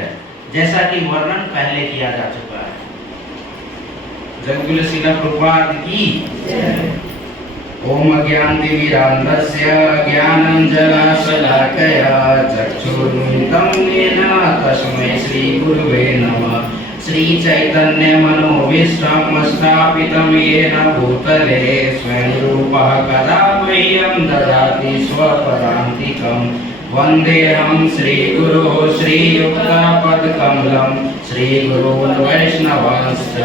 है, जैसा कि वर्णन पहले किया जा चुका है। जगद्गुरु श्रील प्रभुपाद की ओम अज्ञानतिमिरान्धस्य ज्ञानाञ्जनशलाकया चक्षुरुन्मिलितं येन तस्मै श्रीगुरुवे नमः। श्रीचैतन्यमनोभीष्टं स्थापितं येन भूतले स्वयं रूपः कदा मह्यं ददाति स्वपदान्तिकं। वन्देऽहं श्रीगुरुः श्रीयुक्तपदकमलं श्रीगुरून् वैष्णवांश्च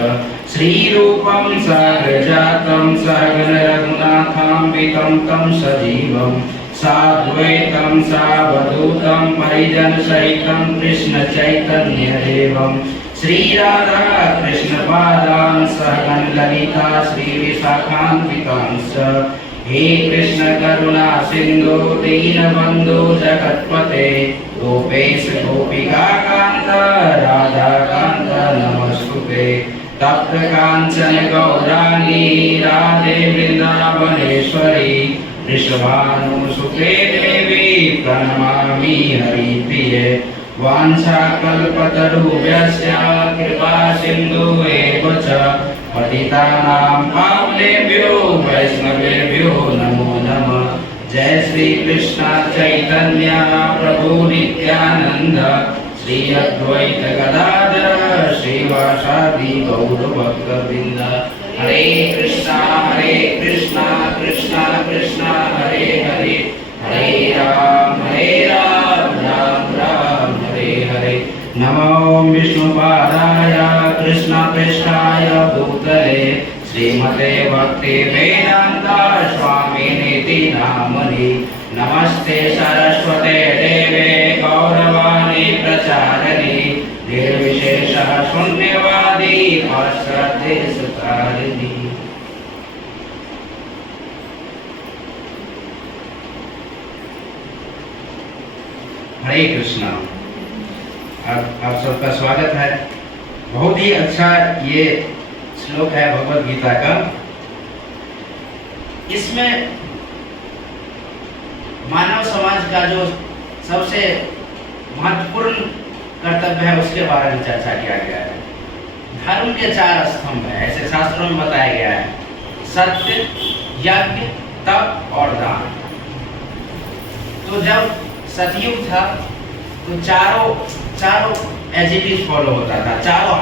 श्रीरूपं साग्रजातं सहगण रघुनाथान्वितं तं सजीवं साद्वैतं सावधूतं परिजनसहितं कृष्णचैतन्यदेवं श्रीराधा कृष्णपादान् सहगण ललिता श्रीविशाखान्वितांश्च। हे कृष्ण करुणा सिंधु दीनबंधु जगत्पते गोपेश गोपिका कांत राधा कांत नमस्तुते। तप्त कांचन गौरांगी राधे वृंदावनेश्वरी वृषभानुसुते देवी प्रणमामि हरिप्रिये। वाञ्छाकल्पतरुभ्यश्च कृपा सिन्धुएव च पतितानां पावनेभ्यो वैष्णवेभ्यो नमो नमः। जय श्री कृष्ण चैतन्य प्रभु नित्यानंद श्री अद्वैत गदाधर श्रीवासादि गौर भक्तवृंद। हरे कृष्णा कृष्णा कृष्णा हरे हरे, हरे राम राम राम हरे हरे। नमो विष्णुपादाय कृष्णपृष्ठाय भूतले श्रीमते भक्ति वेदांत स्वामिनिति नामनि। नमस्ते सरस्वते देवे गौरवाणी प्रचारिणी निर्विशेष शून्यवादी पाश्चात्य सुतारिणी। हरे कृष्णा। आप सबका स्वागत है। बहुत ही अच्छा ये श्लोक है भगवद गीता का। इसमें मानव समाज का जो सबसे महत्वपूर्ण कर्तव्य है उसके बारे में चर्चा किया गया है। धर्म के 4 स्तंभ है, ऐसे शास्त्रों में बताया गया है। सत्य, यज्ञ, तप और दान। तो जब सतयुग था तो चारों एज इट इज फॉलो होता था। चारों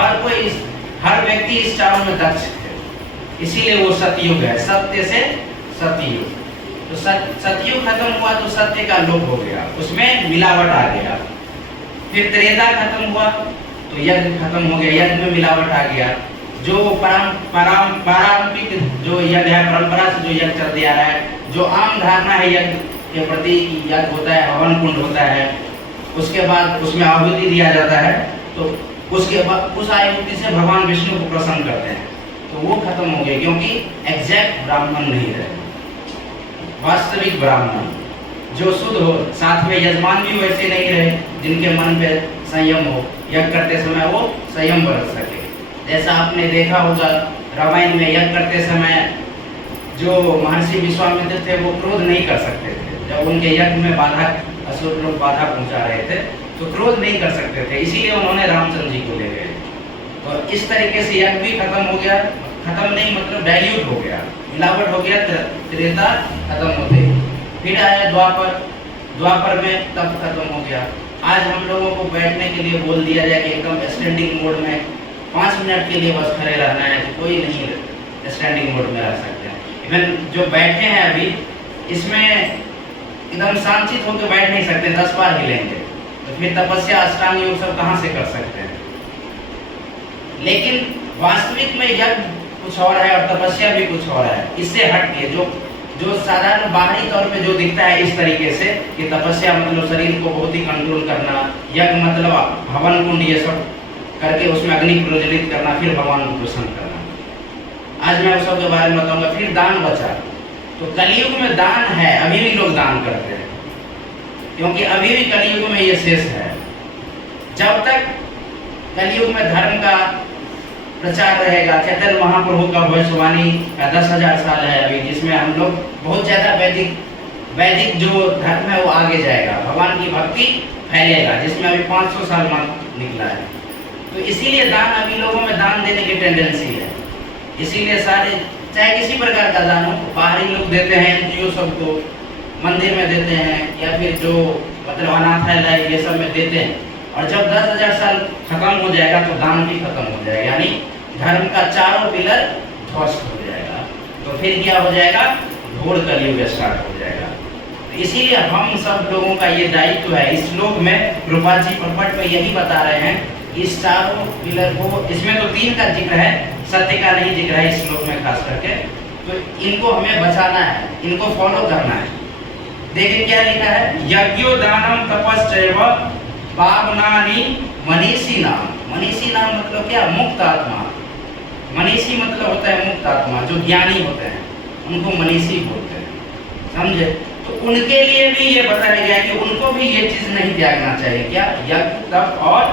हर व्यक्ति इस चारों में दक्ष थे, इसीलिए वो सतयुग है। सत्य से सतयुग। तो सतयुग खत्म हुआ तो सत्य का लोप हो गया, उसमें मिलावट आ गया। फिर त्रेता खत्म हुआ तो यज्ञ खत्म हो गया, यज्ञ में मिलावट आ गया। जो पारंपरिक जो यज्ञ है, परंपरा से जो यज्ञ चलते आ रहा है, जो आम धारणा है यज्ञ के प्रति, यज्ञ होता है, हवन कुंड होता है, उसके बाद उसमें आहुति दिया जाता है, तो उसके बाद उस आहुति से भगवान विष्णु को प्रसन्न करते हैं, तो वो खत्म हो गया। क्योंकि एग्जैक्ट ब्राह्मण नहीं रहे, वास्तविक ब्राह्मण जो शुद्ध हो। साथ में यजमान भी वैसे नहीं रहे जिनके मन पे संयम हो, यज्ञ करते समय वो संयम बरत सके। जैसा आपने देखा होगा रामायण में यज्ञ करते समय जो महर्षि विश्वामित्र थे वो क्रोध नहीं कर सकते थे। जब उनके यज्ञ में असुर लोग बाधा पहुंचा रहे थे तो क्रोध नहीं कर सकते थे, इसीलिए उन्होंने रामचंद्र जी को ले गए। तो इस तरीके से यज्ञ भी खत्म हो गया। खत्म नहीं मतलब डाइल्यूट हो गया, मिलावट हो गया। त्रेता खत्म होते फिर आया द्वापर में तब खत्म हो गया। आज हम लोगों को बैठने के लिए बोल दिया जाए कि एकदम स्टैंडिंग मोड में 5 मिनट के लिए बस खड़े रहना है, तो कोई नहीं स्टैंडिंग मोड में रह सकते हैं। इवन जो बैठे हैं अभी, इसमें एकदम शांतित होकर बैठ नहीं सकते, 10 बार हिलेंगे, तो फिर तपस्या अष्टांग योग सब कहाँ से कर सकते हैं। लेकिन वास्तविक में यज्ञ कुछ और है और तपस्या भी कुछ और है। इससे हट के जो साधारण बाहरी तौर पे जो दिखता है इस तरीके से कि तपस्या मतलब शरीर को बहुत ही कंट्रोल करना, यज्ञ मतलब हवन कुंड ये सब करके उसमें अग्नि प्रज्वलित करना, फिर भगवान को प्रसन्न करना। आज मैं उस सब के बारे में बताऊंगा। फिर दान बचा, तो कलयुग में दान है, अभी भी लोग दान करते हैं, क्योंकि अभी भी कलयुग में ये शेष है। जब तक कलयुग में धर्म का प्रचार रहेगा, चैतन्य महाप्रभु का भविष्यवाणी का 10,000 साल है अभी, जिसमें हम लोग बहुत ज़्यादा वैदिक जो धर्म है वो आगे जाएगा। भगवान की भक्ति फैलेगा, जिसमें अभी 500 साल मत निकला है। तो इसीलिए दान, अभी लोगों में दान देने की टेंडेंसी है। इसीलिए सारे, चाहे किसी प्रकार का दान हो, बाहरी लोग देते हैं, एनजीओ सबको मंदिर में देते हैं, या फिर जो मतलब अनाथालय ये सब में देते हैं। और जब 10,000 साल खत्म हो जाएगा तो दान भी खत्म हो जाएगा, यानी धर्म का चारों पिलर ध्वस्त हो जाएगा। तो फिर क्या हो जाएगा, घोर कलयुग स्टार्ट हो जाएगा। इसीलिए हम सब लोगों का ये दायित्व है। इस श्लोक में प्रभुपाद जी प्रपट में यही बता रहे हैं, इस चारों पिलर को, इसमें तो 3 का जिक्र है, सत्य का नहीं जिक्र है इस श्लोक में खास करके। तो इनको हमें बचाना है, इनको फॉलो करना है। देखिए क्या लिखा है, यज्ञो दानम तपश्चैव पावनानि मनीषी नाम। मनीषी नाम मतलब क्या, मुक्त आत्मा। मनीषी मतलब होता है मुक्त आत्मा, जो ज्ञानी होते हैं उनको मनीषी बोलते हैं, समझे। तो उनके लिए भी ये बताया गया कि उनको भी ये चीज नहीं त्यागना चाहिए, क्या, यज्ञ तप और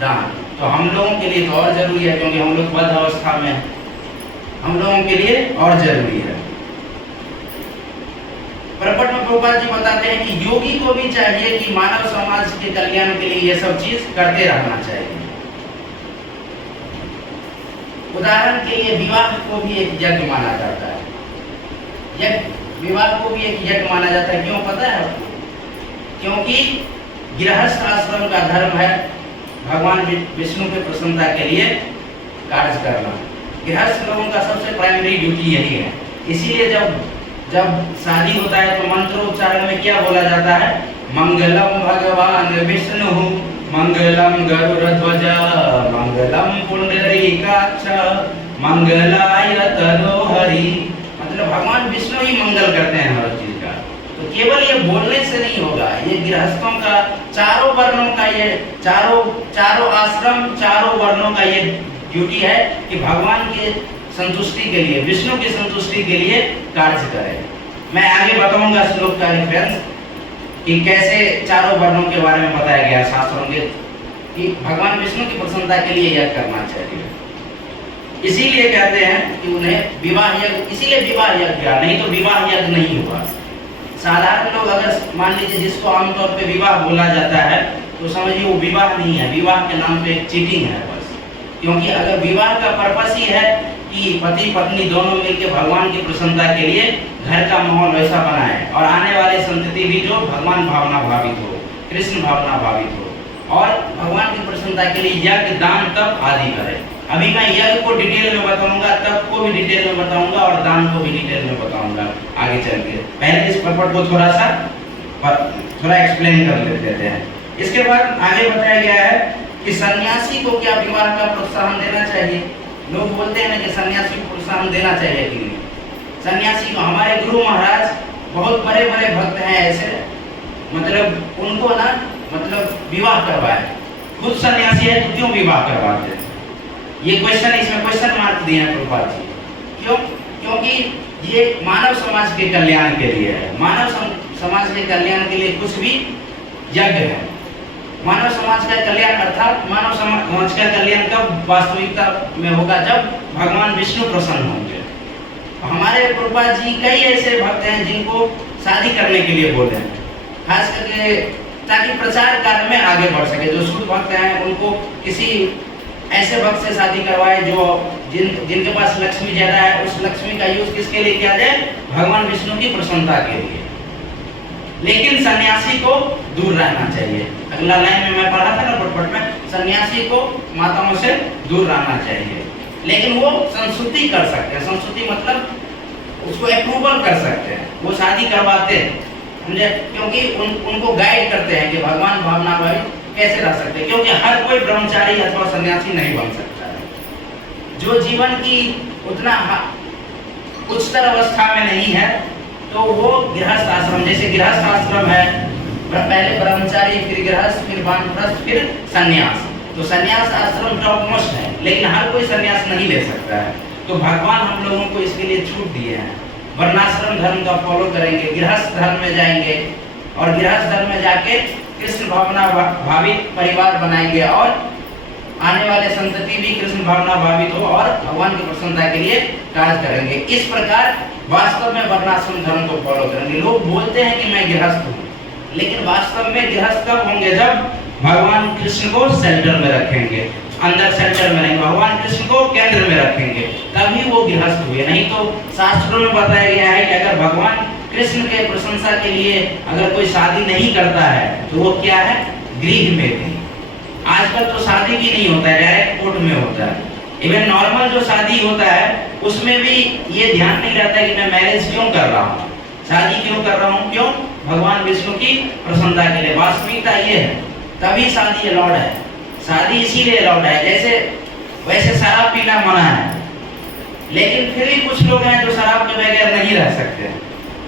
दान। तो हम लोगों के लिए तो और जरूरी है, क्योंकि हम लोग बद्ध अवस्था में हैं, हम लोगों के लिए और जरूरी है। प्रपट में प्रभुपाद जी बताते हैं कि योगी को भी चाहिए कि मानव समाज के कल्याण के लिए ये सब चीज करते रहना चाहिए। उदाहरण के लिए विवाह को भी एक यज्ञ माना जाता है। विवाह को भी एक यज्ञ माना जाता है, क्यों पता है आपको? क्योंकि गृहस्थ आश्रम का धर्म है भगवान विष्णु के प्रसन्नता के लिए कार्य करना। गृहस्थ लोगों का सबसे प्राइमरी ड्यूटी यही है। इसीलिए जब शादी होता है तो मंत्रोच्चारण में क्या बोला जाता है, मंगलम भगवान विष्णु मंगलम गरुड़ध्वज मंगलम पुंडरीकाक्ष मंगलाय तनोहरि। मतलब भगवान विष्णु ही मंगल करते हैं हर चीज का। तो केवल ये बोलने से नहीं होगा, ये गृहस्थों का, चारों वर्णों का, ये चारों आश्रम, चारों वर्णों का ये ड्यूटी है कि भगवान के संतुष्टि के लिए, विष्णु की संतुष्टि के लिए कार्य करें। मैं आगे बताऊंगा श्लोक का रेफरेंस कि कैसे चारों वर्णों के बारे में बताया गया शास्त्रों के, कि भगवान विष्णु की प्रसन्नता के लिए यह करना चाहिए। इसीलिए कहते हैं कि उन्हें विवाह यज्ञ, इसीलिए विवाह यज्ञ, नहीं तो विवाह यज्ञ नहीं हुआ। साधारण लोग अगर मान लीजिए जिसको आमतौर पे विवाह बोला जाता है तो समझिए वो विवाह नहीं है, विवाह के नाम पे एक चीटिंग है बस। क्योंकि अगर विवाह का पर्पस ही है कि पति पत्नी दोनों मिलकर भगवान की प्रसन्नता के लिए घर का माहौल वैसा बनाए और आने वाली संतति भी जो भगवान भावना भावित हो, कृष्ण भावना भावित हो और भगवान की प्रसन्नता के लिए यज्ञ दान तप आदि करे। अभी मैं यज्ञ को डिटेल में बताऊंगा, तप को भी डिटेल में बताऊंगा और दान को भी डिटेल में बताऊंगा आगे चल के। पहले इस पर्पट को थोड़ा एक्सप्लेन कर लेते हैं। इसके बाद आगे बताया गया है कि सन्यासी को क्या विवाह का प्रोत्साहन देना चाहिए। लोग बोलते हैं ना कि सन्यासी को प्रोत्साहन देना चाहिए कि नहीं। सन्यासी को, हमारे गुरु महाराज बहुत बड़े बड़े भक्त हैं ऐसे, मतलब उनको ना मतलब विवाह करवाए, खुद सन्यासी है तो क्यों विवाह करवाते हैं? ये क्वेश्चन, इसमें क्वेश्चन मार्क दिए हैं प्रभुपाद जी। क्यों? क्योंकि ये मानव समाज के कल्याण के लिए है। मानव समाज के कल्याण के लिए कुछ भी यज्ञ है। मानव समाज का कल्याण अर्थात मानव समाज का कल्याण कब वास्तविकता में होगा, जब भगवान विष्णु प्रसन्न होंगे। हमारे प्रभुपाद जी कई ऐसे भक्त हैं जिनको शादी करने के लिए बोले हैं, खास करके ताकि प्रचार कार्य में आगे बढ़ सके। जो शुद्ध भक्त हैं उनको किसी ऐसे भक्त से शादी करवाए जो जिनके पास लक्ष्मी ज्यादा है, उस लक्ष्मी का यूज किसके लिए किया जाए? भगवान विष्णु की प्रसन्नता के लिए। लेकिन सन्यासी को दूर रहना चाहिए। अगला लाइन में मैं पढ़ा था ना पटपट में, सन्यासी को माताओं से दूर रहना चाहिए। लेकिन वो संस्तुति कर सकते हैं। संस्तुति मतलब उसको अप्रूवल कर सकते हैं, वो शादी करवाते हैं, समझे? क्योंकि उनको गाइड करते हैं कि भगवान भावना भाई कैसे रह सकते हैं। क्योंकि हर कोई ब्रह्मचारी अथवा सन्यासी नहीं बन सकता है। जो जीवन की उतना उच्चतर अवस्था में नहीं है तो वो गृहस्थ आश्रम, जैसे गृहस्थ आश्रम है, पहले ब्रह्मचारी, फिर गृहस्थ, फिर वानप्रस्थ, फिर सन्यास। तो सन्यास आश्रम टॉप मोस्ट है, लेकिन हर कोई सन्यास नहीं ले सकता है। तो भगवान हम लोगों को इसके लिए छूट दिए हैं। वर्णाश्रम धर्म का फॉलो करेंगे, गृहस्थ धर्म में जाएंगे और गृहस्थ धर्म में जाके कृष्ण भावना भावित परिवार बनाएंगे और आने वाले संतति भी कृष्ण भावना भावित हो और भगवान की प्रसन्नता के लिए कार्य करेंगे। इस प्रकार वास्तव में वर्णाश्रम धर्म को फॉलो करेंगे। लोग बोलते हैं कि मैं गृहस्थ हूँ, लेकिन वास्तव में गृहस्थ कब होंगे? जब भगवान कृष्ण को सेंटर में रखेंगे, अंदर सेंटर में नहीं, भगवान कृष्ण को केंद्र में रखेंगे, तभी वो गृहस्थ हुए। नहीं तो शास्त्रों में बताया गया है कि अगर भगवान कृष्ण के प्रशंसा के लिए अगर कोई शादी नहीं करता है तो वो क्या है? गृह में भी। आजकल तो शादी भी नहीं होता है, डायरेक्ट कोर्ट में होता है। इवन नॉर्मल जो शादी होता है उसमें भी ये ध्यान नहीं रहता कि मैं मैरिज क्यों कर रहा हूँ, शादी क्यों कर रहा हूँ, क्यों? भगवान विष्णु की प्रसन्नता के लिए। वास्तविकता ये है, तभी शादी अलाउड है। शादी इसीलिए अलाउड है, जैसे वैसे शराब पीना मना है, लेकिन फिर भी कुछ लोग हैं जो शराब के बगैर नहीं रह सकते,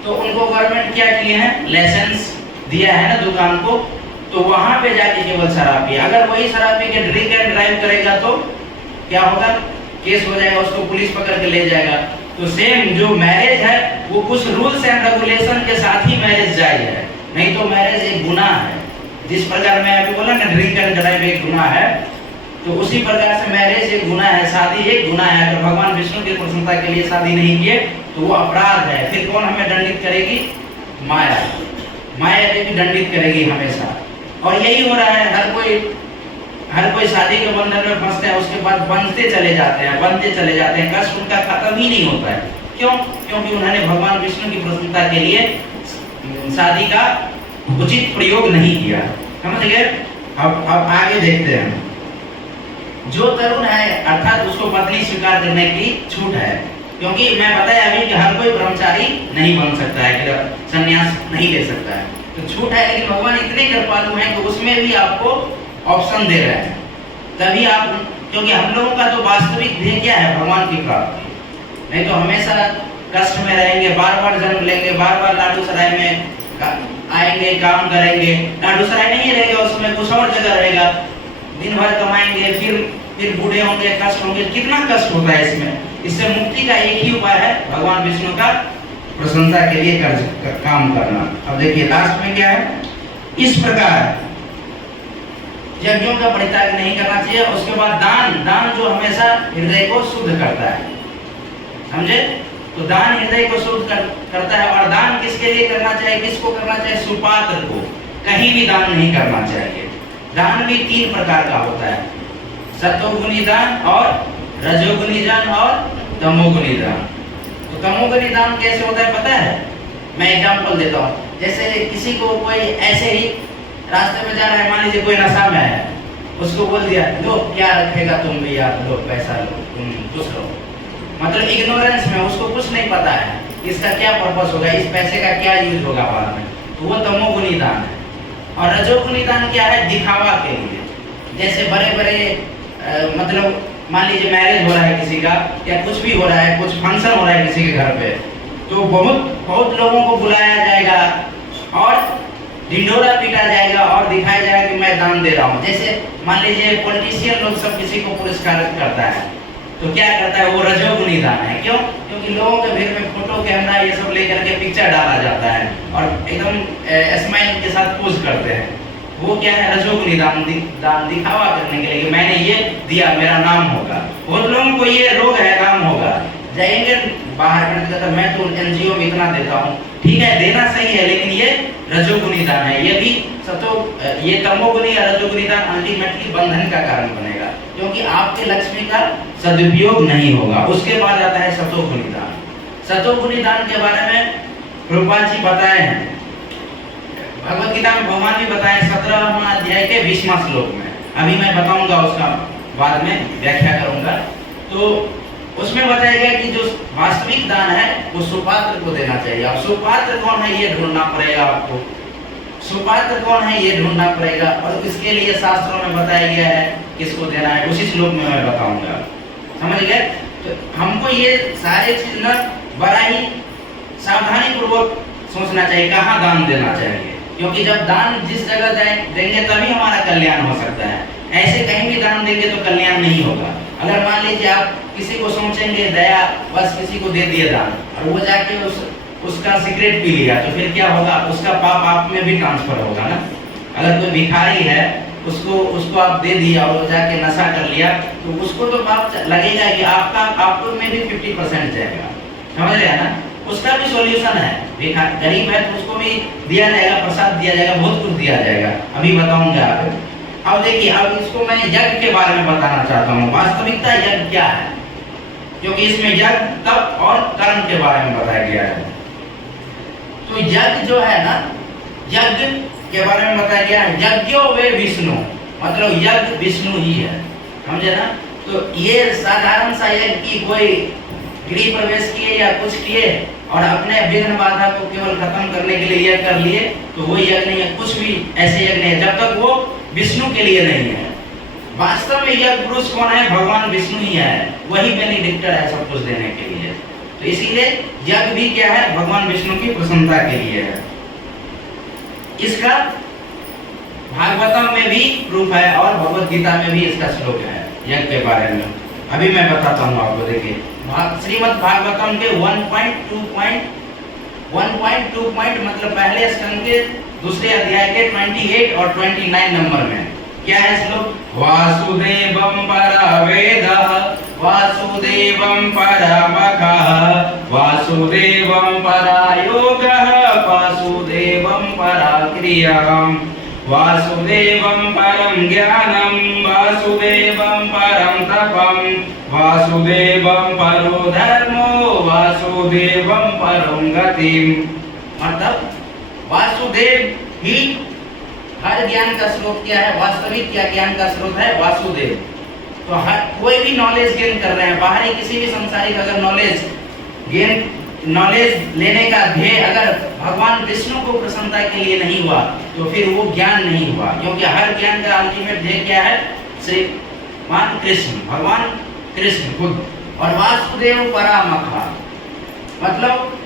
तो उनको गवर्नमेंट क्या किए हैं? लाइसेंस दिया है ना दुकान को, तो वहां पे जाके केवल शराब पिए। अगर वही शराब पी के ड्रिंक एंड ड्राइव करेगा तो क्या होगा? केस हो जाएगा, उसको पुलिस पकड़ के ले जाएगा। तो सेम जो मैरिज है वो कुछ रूल्स एंड रेगुलेशन के साथ ही मैरिज जायज है, नहीं तो मैरिज एक गुनाह है। जिस प्रकार मैं अभी बोला ना ड्रिंक एंड ड्राइव एक गुनाह है, तो उसी प्रकार से मैरिज एक गुनाह है, शादी एक गुनाह है। अगर भगवान विष्णु की प्रसन्नता के लिए शादी नहीं किए तो वो अपराध है। फिर कौन हमें दंडित करेगी? माया। माया देवी दंडित करेगी हमेशा। और यही हो रहा है, हर कोई शादी के बंधन में फंसते हैं, उसके बाद बनते चले जाते हैं, कष्ट उनका खत्म ही नहीं होता है। क्यों? क्योंकि उन्होंने भगवान विष्णु की प्रसन्नता के लिए शादी का उचित प्रयोग नहीं किया। समझ गए? अब आगे देखते हैं। जो तरुण है अर्थात उसको पत्नी स्वीकार करने की छूट है, क्योंकि मैं बताया अभी कि हर कोई ब्रह्मचारी नहीं बन सकता है, कि संन्यास नहीं ले सकता है, तो छूट है। लेकिन भगवान इतने कृपालु हैं कि उसमें भी आपको ऑप्शन दे रहे हैं, तभी आप, क्योंकि हम लोगों का तो वास्तविक ध्येय क्या है? भगवान की प्राप्ति। नहीं तो हमेशा कष्ट में रहेंगे, बार बार जन्म लेंगे, बार बार लाडू सराय में आएंगे, काम करेंगे। लाडू सराय नहीं रहेगा, उसमें कुछ और जगह रहेगा, दिन भर कमाएंगे, फिर बूढ़े होंगे, कष्ट होंगे। कितना कष्ट होता है इसमें। इससे मुक्ति का एक ही उपाय है, भगवान विष्णु का प्रसन्नता के लिए काम करना। अब देखिए लास्ट में क्या है? इस प्रकार यज्ञों का परित्याग नहीं करना चाहिए। उसके बाद दान जो हमेशा हृदय को शुद्ध करता है, समझे? तो दान हृदय को शुद्ध करता है। और दान किसके लिए करना चाहिए? किसको करना चाहिए? सुपात्र को। कहीं भी दान नहीं करना चाहिए। दान भी 3 प्रकार का होता है, सतोगुणी दान और रजोगुणी दान और तमोगुणी दान। तो तमोगुणी दान कैसे होता है पता है? मैं एग्जांपल देता हूँ। जैसे किसी को कोई ऐसे ही रास्ते में जा रहा है, मान लीजिए कोई नशा में है, उसको बोल दिया लो क्या रखेगा तुम भी यार, लो पैसा लो, तुम खुश रहो। मतलब इग्नोरेंस में, उसको कुछ नहीं पता है इसका क्या पर्पस होगा, इस पैसे का क्या यूज होगा बाद में, तो वो तमोगुणी दान है। और रजोगुणी दान क्या है? दिखावा के लिए। जैसे बड़े बड़े मतलब मान लीजिए मैरिज हो रहा है किसी का, या कुछ भी हो रहा है, कुछ फंक्शन हो रहा है किसी के घर पे, तो बहुत लोगों को बुलाया जाएगा और ढिंढोरा पीटा जाएगा और दिखाया जाएगा कि मैं दान दे रहा हूँ। जैसे मान लीजिए पॉलिटिशियन लोग सब किसी को पुरस्कार करता है, तो क्या करता है? वो रजोगुणी दान है। क्यों? क्योंकि लोगों के भीड़ में फोटो कैमरा ये सब लेकर के पिक्चर डाला जाता है और एकदम स्माइल के साथ पोज करते हैं। वो क्या है? रजोगुणी दान दिखावा करने के लिए, मैंने ये दिया, मेरा नाम होगा। बहुत लोगों को ये रोग है, नाम होगा। जाएंगे बाहर में, मैं तो एनजीओ में इतना देता हूँ, ठीक है देना सही है, लेकिन ये रजोगुणी दान है। ये भी ये तमोगुणी या रजोगुणी दान अल्टीमेटली बंधन का कारण बनेगा, क्योंकि आपके लक्ष्मी का सदुपयोग नहीं होगा। उसके बाद आता है सतोगुणी दान। सतोगुणी दान के बारे में प्रभुपाद जी बताए हैं, भगवत गीता में भगवान भी बताए 17वां अध्याय के 20वां श्लोक में। अभी मैं बताऊंगा, उसका बाद में व्याख्या करूंगा। तो उसमें बताया गया कि जो वास्तविक दान है वो सुपात्र को देना चाहिए। अब सुपात्र कौन है ये ढूंढना पड़ेगा आपको, सुपात्र कौन है ये ढूंढना पड़ेगा, और इसके लिए शास्त्रों में बताया गया है किसको देना है, उसी श्लोक में मैं बताऊंगा। समझ गए? तो हमको ये सारे चीज न बड़ा ही सावधानी पूर्वक सोचना चाहिए कहाँ दान देना चाहिए, क्योंकि जब दान जिस जगह देंगे तभी हमारा कल्याण हो सकता है। ऐसे कहीं भी दान देंगे तो कल्याण नहीं होगा। अगर मान लीजिए आप किसी को सोचेंगे दया, बस किसी को दे दिए दान और वो जाके उसका सिगरेट पी लिया, तो फिर क्या होगा? उसका पाप आप में भी ट्रांसफर होगा ना। अगर कोई भिखारी है उसको आप दे दिया और वो जाके नशा कर लिया, तो उसको तो पाप लगेगा कि आपको में भी 50% जाएगा। समझ रहे हैं ना? उसका भी सॉल्यूशन है। गरीब है तो उसको भी दिया जाएगा, प्रसाद दिया जाएगा, बहुत कुछ दिया जाएगा, अभी बताऊंगा आप। अब देखिए, अब इसको मैं यज्ञ के बारे में बताना चाहता हूँ, वास्तविकता यज्ञ क्या है, क्योंकि इसमें यज्ञ, तप और कर्म के बारे में बताया गया है। तो यज्ञ जो है ना, यज्ञ के बारे में बताया गया है, यज्ञो वे विष्णु, मतलब यज्ञ विष्णु ही है, समझे ना। तो ये साधारण सा यज्ञ की कोई गृह प्रवेश किए या कुछ किए और अपने विघ्न बाधा को केवल खत्म करने के लिए यज्ञ कर लिए, तो वो यज्ञ नहीं है, कुछ भी ऐसे यज्ञ नहीं है जब तक वो विष्णु के लिए नहीं है। वास्तव में यज्ञ पुरुष कौन है? भगवान विष्णु ही है, वही बेनिडिक्टर है सब कुछ देने के लिए। तो इसीलिए यज्ञ भी क्या है? भगवान विष्णु की प्रसन्नता के लिए है। इसका भागवतम में भी प्रूफ है और भगवत गीता में भी इसका श्लोक है यज्ञ के बारे में। अभी मैं बताता हूँ आपको, देखिए श्रीमद् भागवतम के 1.2 मतलब पहले स्कंद के दूसरे अध्याय के 28 और 29 नंबर में क्या है श्लोक? वासुदेवं परवेदः वासुदेवं परमखः वासुदेवं परायोगः वासुदेवं पराक्रियाम् वासुदेवं परं ज्ञानं वासुदेवं परं तपं वासुदेवं परो धर्मो वासुदेवं परं गतिम्। मतलब वासुदेव ही हर ज्ञान का स्रोत क्या है? वास्तविक क्या ज्ञान का स्रोत है? वासुदेव। तो हर कोई भी नॉलेज गेन कर रहे हैं, बाहरी किसी भी संसारिक अगर नॉलेज लेने का ध्येय अगर भगवान विष्णु को प्रसन्नता के लिए नहीं हुआ तो फिर वो ज्ञान नहीं हुआ, क्योंकि हर ज्ञान का अल्टीमेट ध्येय क्या है? श्री मान कृष्ण, भगवान कृष्ण खुद। और वासुदेव परामखा, मतलब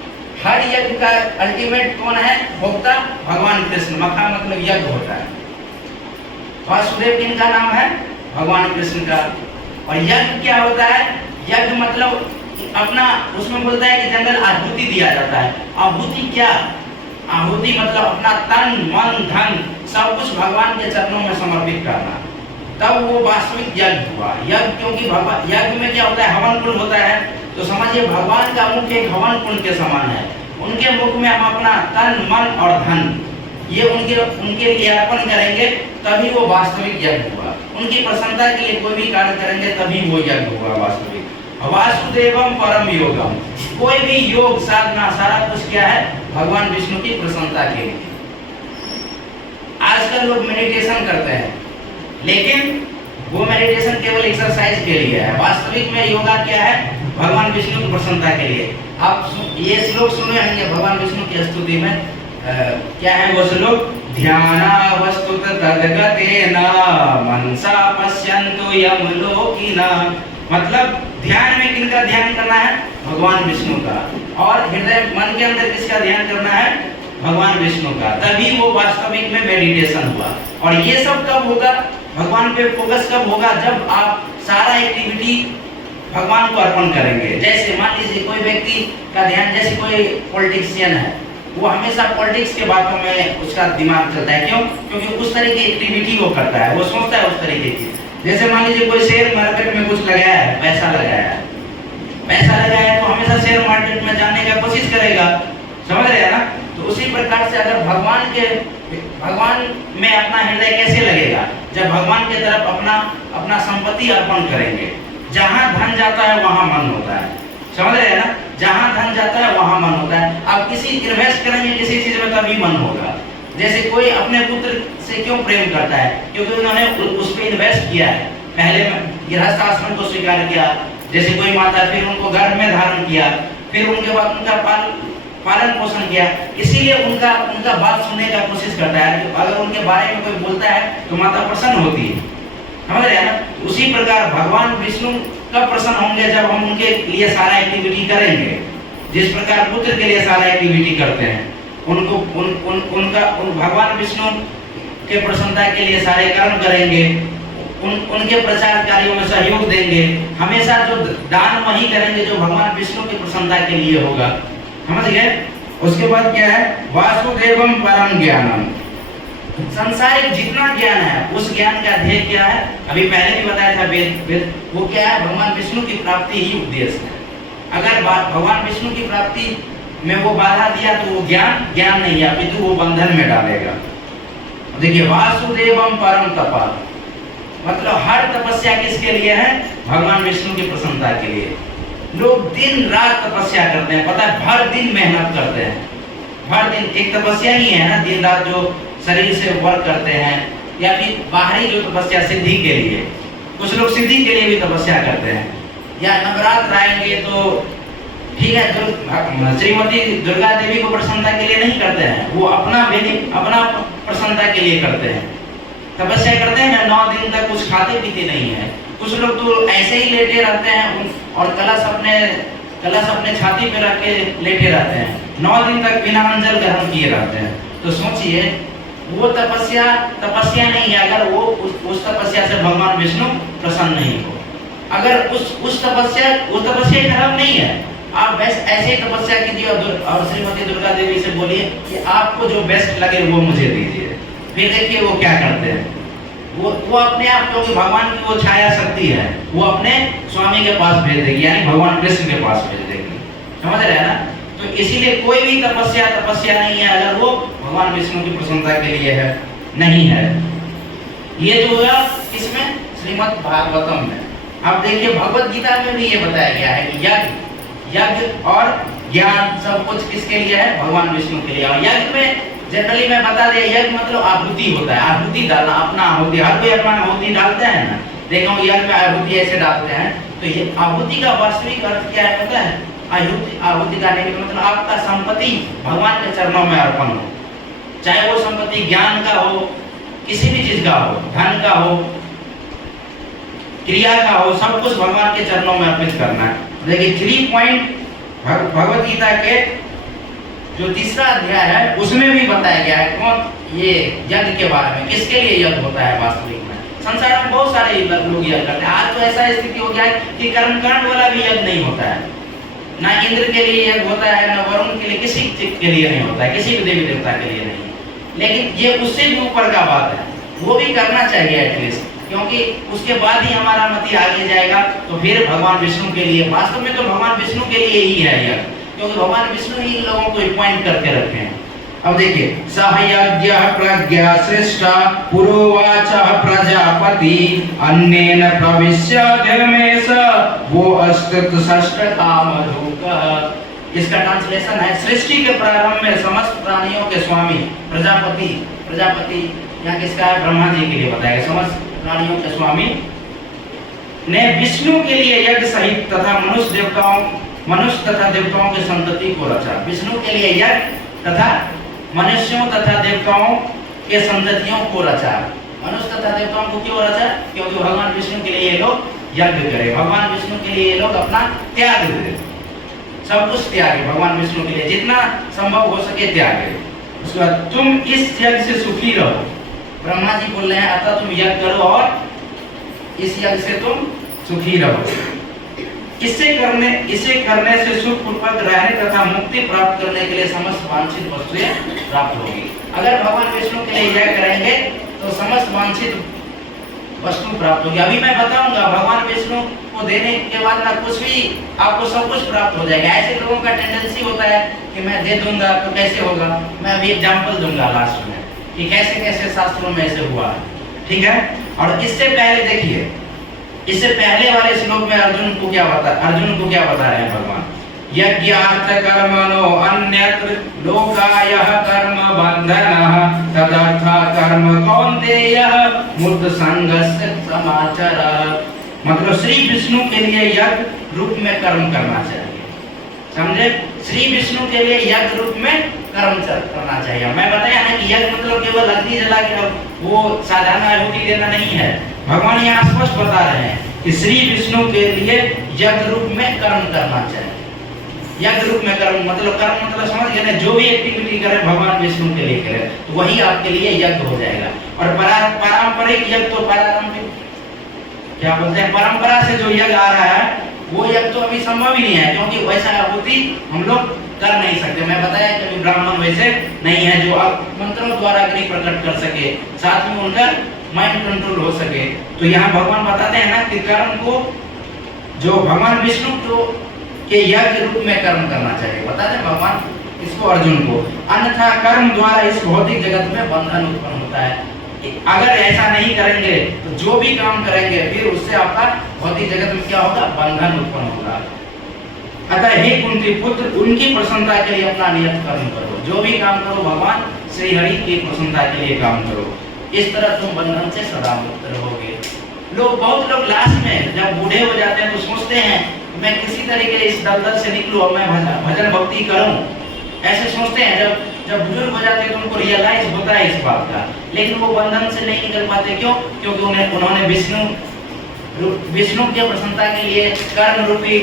हर यज्ञ का अल्टीमेट कौन है? भोक्ता भगवान कृष्ण। मखा मतलब यज्ञ होता है। वासुदेव किनका नाम है? भगवान कृष्ण का। और यज्ञ क्या होता है? यज्ञ मतलब अपना, उसमें बोलता है कि जंगल आहुति दिया जाता है। आहुति क्या? आहुति मतलब अपना तन मन धन सब कुछ भगवान के चरणों में समर्पित करना, तब वो वास्तविक यज्ञ हुआ। यज्ञ क्योंकि भगवान, यज्ञ में क्या होता है? हवन कुंड होता है। तो समझिए भगवान का मुख एक हवन कुंड के समान है। उनके मुख में हम अपना तन मन और धन ये उनके लिए अर्पण करेंगे, तभी वो वास्तविक यज्ञ हुआ। उनकी प्रसन्नता के लिए कोई भी कार्य करेंगे तभी वो यज्ञ हुआ वास्तविक। वासुदेवम परम योगम, कोई भी योग साधना सारा कुछ क्या है? भगवान विष्णु की प्रसन्नता के लिए। आजकल लोग मेडिटेशन करते हैं, लेकिन वो मेडिटेशन केवल एक्सरसाइज के लिए है। वास्तविक में योगा क्या है? भगवान विष्णु की प्रसन्नता के लिए। आप ये श्लोक सुने होंगे भगवान विष्णु की स्तुति में। क्या है वो श्लोक? ध्यानावस्तुत तद्गतेन मनसा पश्यन्तु यमलोकिना। मतलब ध्यान में किनका ध्यान करना है? भगवान विष्णु का। और हृदय मन के अंदर किसका ध्यान करना है? भगवान विष्णु का। तभी वो वास्तविक में मेडिटेशन हुआ। और ये सब कब होगा? भगवान पे फोकस कब होगा? जब आप सारा एक्टिविटी भगवान को अर्पण करेंगे। जैसे मान लीजिए कोई व्यक्ति का ध्यान, जैसे कोई पॉलिटिशियन है, वो हमेशा पॉलिटिक्स के बातों में उसका दिमाग चलता है। क्यों? क्योंकि उस तरह की एक्टिविटी वो करता है, वो सोचता है उस तरीके की। जैसे मान लीजिए कोई शेयर मार्केट में कुछ लगाया है, पैसा लगाया है तो हमेशा शेयर मार्केट में जाने का कोशिश करेगा, समझ रहे हैं ना। तो उसी प्रकार से अगर भगवान में अपना हृदय कैसे लगेगा? जब भगवान की तरफ अपना संपत्ति अर्पण करेंगे। जहाँ धन जाता है वहाँ मन होता है, समझ रहे हैं ना। जहाँ धन जाता है वहाँ मन होता है। आप किसी इन्वेस्ट करेंगे किसी चीज में तभी मन होगा। जैसे कोई अपने पुत्र से क्यों प्रेम करता है? क्योंकि उन्होंने उस पर इन्वेस्ट किया है। पहले गृहस्थ आश्रम को स्वीकार किया, जैसे कोई माता, फिर उनको गर्भ में धारण किया, फिर उनके बाद उनका पालन पोषण किया। इसीलिए उनका बात सुनने का कोशिश करता है। अगर उनके बारे में कोई बोलता है तो माता प्रसन्न होती है, समझ रहे हैं ना। उसी प्रकार भगवान विष्णु कब प्रसन्न होंगे? जब हम उनके लिए सारा एक्टिविटी करेंगे। जिस प्रकार पुत्र के लिए सारा एक्टिविटी करते हैं, भगवान विष्णु के प्रसन्नता के लिए सारे कर्म करेंगे, उनके प्रचार कार्यों में सहयोग देंगे, हमेशा जो दान वही करेंगे जो भगवान विष्णु की प्रसन्नता के लिए होगा, समझ गए। उसके बाद क्या है? वासुदेवम परम ज्ञानम, संसारिक जितना ज्ञान है उस ज्ञान का ध्येय क्या है? अभी पहले भी बताया था वेद, वो क्या है? भगवान विष्णु की प्राप्ति ही उद्देश्य है। अगर भगवान विष्णु की प्राप्ति में वो बाधा दिया तो वो ज्ञान नहीं है, अपितु वो बंधन में डालेगा। देखिए वासुदेवम परम तपा, मतलब हर तपस्या किसके लिए है? भगवान विष्णु की प्रसन्नता के लिए। लोग दिन रात तपस्या करते हैं, पता है, भर दिन मेहनत करते हैं, भर दिन। एक तपस्या ही है ना, दिन रात जो शरीर से वर्क करते हैं, या फिर बाहरी जो तपस्या सिद्धि के लिए, कुछ लोग सिद्धि के लिए भी तपस्या करते हैं। या नवरात्र आएंगे तो ठीक है, श्रीमती दुर्गा देवी को प्रसन्नता के लिए नहीं करते हैं, वो अपना प्रसन्नता के लिए करते हैं, तपस्या करते हैं ना। 9 दिन तक कुछ खाते पीते नहीं है। कुछ लोग तो ऐसे ही लेटे रहते हैं और कलश अपने छाती पे रख के लेटे रहते हैं, 9 दिन तक बिना अंजल ग्रहण किए रहते हैं। तो सोचिए, वो तपस्या नहीं है अगर वो उस तपस्या से भगवान विष्णु प्रसन्न नहीं हो। अगर उस तपस्या खराब नहीं है, आप बेस्ट ऐसे ही तपस्या कीजिए और श्रीमती दुर्गा देवी से बोलिए कि आपको जो बेस्ट लगे वो मुझे दीजिए। फिर देखिए वो क्या करते हैं, वो अपने आप, क्योंकि भगवान की वो छाया शक्ति है, वो अपने स्वामी के पास भेज देगी, यानी भगवान कृष्ण के पास भेज देगी। समझ रहे हैं ना? तो इसीलिए कोई भी तपस्या नहीं है अगर वो भगवान विष्णु की प्रसन्नता के लिए है, नहीं है। ये जो है इसमें श्रीमद् भागवतम में। अब देखिए भगवत गीता में भी ये बताया गया है कि यज्ञ और ज्ञान सब कुछ किसके लिए है? भगवान विष्णु के लिए। और यज्ञ में जनरली मैं बता दिया, यज्ञ मतलब आहुति होता है, आहुति डालना, अपना आहुति। हर कोई अपना आहुति डालता है ना, देखो यज्ञ में आहुति ऐसे डालते हैं। तो ये आहुति का वास्तविक अर्थ क्या है पता है? आहुति डालने का मतलब आपका संपत्ति भगवान के चरणों में अर्पण हो, चाहे वो संपत्ति ज्ञान का हो, किसी भी चीज का हो, धन का हो, क्रिया का हो, सब कुछ भगवान के चरणों में अर्पित करना है। देखिए 3 पॉइंट भगवत गीता के जो 3रा अध्याय है उसमें भी बताया गया है कौन ये यज्ञ के बारे में, किसके लिए यज्ञ होता है वास्तविक में। संसार में बहुत सारे लोग यज्ञ करते हैं। आज तो ऐसा स्थिति हो गया है कि कर्मकांड वाला भी यज्ञ नहीं होता है, ना इंद्र के लिए यज्ञ होता है, ना वरुण के लिए, किसी के लिए नहीं होता है, किसी भी देवी देवता के लिए नहीं। लेकिन ये उससे भी ऊपर का बात है, वो भी करना चाहिए एटलीस्ट, क्योंकि उसके बाद ही हमारा मति आगे जाएगा। तो फिर भगवान विष्णु के लिए, वास्तव में तो भगवान विष्णु के लिए ही है यह, क्योंकि भगवान विष्णु ही लोगों को अपॉइंट करके रखे हैं। अब देखिए सहयज्ञ प्रज्ञा श्रेष्ठा पुरोवाच प्रजापति अन्येन प्रविश्य धर्मेश वो अस्तित्व षष्ठ कामधुक। इसका ट्रांसलेशन है, सृष्टि के प्रारंभ में समस्त प्राणियों के स्वामी प्रजापति यहाँ किसका है? ब्रह्मा जी के लिए बताया गया। समस्त प्राणियों के स्वामी ने विष्णु के लिए यज्ञ सहित तथा मनुष्य तथा देवताओं के संतति को रचा। विष्णु के लिए यज्ञ तथा मनुष्यों तथा देवताओं के संततियों को रचा। मनुष्य तथा देवताओं को क्यों रचा? क्योंकि भगवान विष्णु के लिए ये लोग यज्ञ करें, भगवान विष्णु के लिए ये लोग अपना त्याग दें, सब कुछ त्यागे भगवान विष्णु के लिए, जितना संभव हो सके त्यागे। उसके बाद तुम इस यज्ञ से सुखी रहो। ब्रह्मा जी बोल रहे हैं अतः तुम यज्ञ करो और इस यज्ञ से तुम सुखी रहो। इसे करने से सुख पूर्वक रहने तथा मुक्ति प्राप्त करने के लिए समस्त वांछित वस्तुएं प्राप्त होगी। अगर भगवान विष्णु के लिए यज्ञ करेंगे तो समस्त वांछित वस्तु प्राप्त होगी। अभी मैं बताऊंगा भगवान विष्णु को देने के बाद ना कुछ भी, आपको सब कुछ प्राप्त हो जाएगा। ऐसे लोगों का टेंडेंसी होता है कि मैं दे दूंगा तो कैसे होगा। मैं अभी एग्जाम्पल दूंगा लास्ट में कि कैसे कैसे शास्त्रों में ऐसे हुआ है, ठीक है। और इससे पहले देखिए, इससे पहले वाले श्लोक में अर्जुन को क्या बता रहे हैं भगवान? यज्ञार्थ कर्मणो अन्यत्र लोकायः कर्म बन्धनः तदर्थ कर्म कौन्तेयः मूर्त संगस्य समाचरः। मतलब श्री विष्णु के लिए यज्ञ रूप में कर्म करना चाहिए, समझे? श्री विष्णु के लिए यज्ञ रूप में कर्म करना चाहिए। मैं बताया ना कि यज्ञ मतलब केवल अग्नि जला के वो साधारण आहुति देना नहीं है। भगवान यहाँ स्पष्ट बता रहे हैं कि श्री विष्णु के लिए यज्ञ रूप में कर्म करना चाहिए। यज्ञ रूप में कर्म मतलब समझ गए ना, जो भी एक्टिविटी करें भगवान विष्णु के लिए करें तो वही आपके लिए यज्ञ हो जाएगा। और पारंपरिक यज्ञ तो क्या बोलते हैं, परंपरा से जो यज्ञ आ रहा है वो यज्ञ तो अभी संभव ही नहीं है, क्योंकि वैसा आहुति हम लोग कर नहीं सकते। मैं बताया कि ब्राह्मण वैसे नहीं है जो मंत्रों द्वारा अग्नि प्रकट कर सके, साथ में उनका माइंड कंट्रोल हो सके। तो यहाँ भगवान बताते हैं ना कि कर्म को जो भगवान विष्णु के यज्ञ रूप में कर्म करना चाहिए। बताते हैं भगवान इसको अर्जुन को, अन्यथा कर्म द्वारा इस भौतिक जगत में बंधन उत्पन्न होता है। अगर ऐसा नहीं करेंगे तो जो भी काम करेंगे फिर उससे आपका भौतिक जगत में क्या होगा, बंधन उत्पन्न होगा। अतः हे कुंती पुत्र, उनकी प्रसन्नता के लिए अपना नियत कर्म करो, जो भी काम करो भगवान श्री हरि की प्रसन्नता के लिए काम करो, इस तरह तुम बंधन से सदा मुक्त रहोगे। बहुत लोग लास्ट में जब बूढ़े हो जाते हैं तो सोचते हैं मैं किसी तरीके इस दलदल से निकलूं और मैं भजन भक्ति करूं, ऐसे सोचते हैं। जब बुजुर्ग हो जाते हैं तो उनको रियलाइज होता है इस बात का, लेकिन वो बंधन से नहीं निकल पाते। क्यों? क्योंकि उन्होंने विष्णु की प्रसन्नता के लिए कर्म रूपी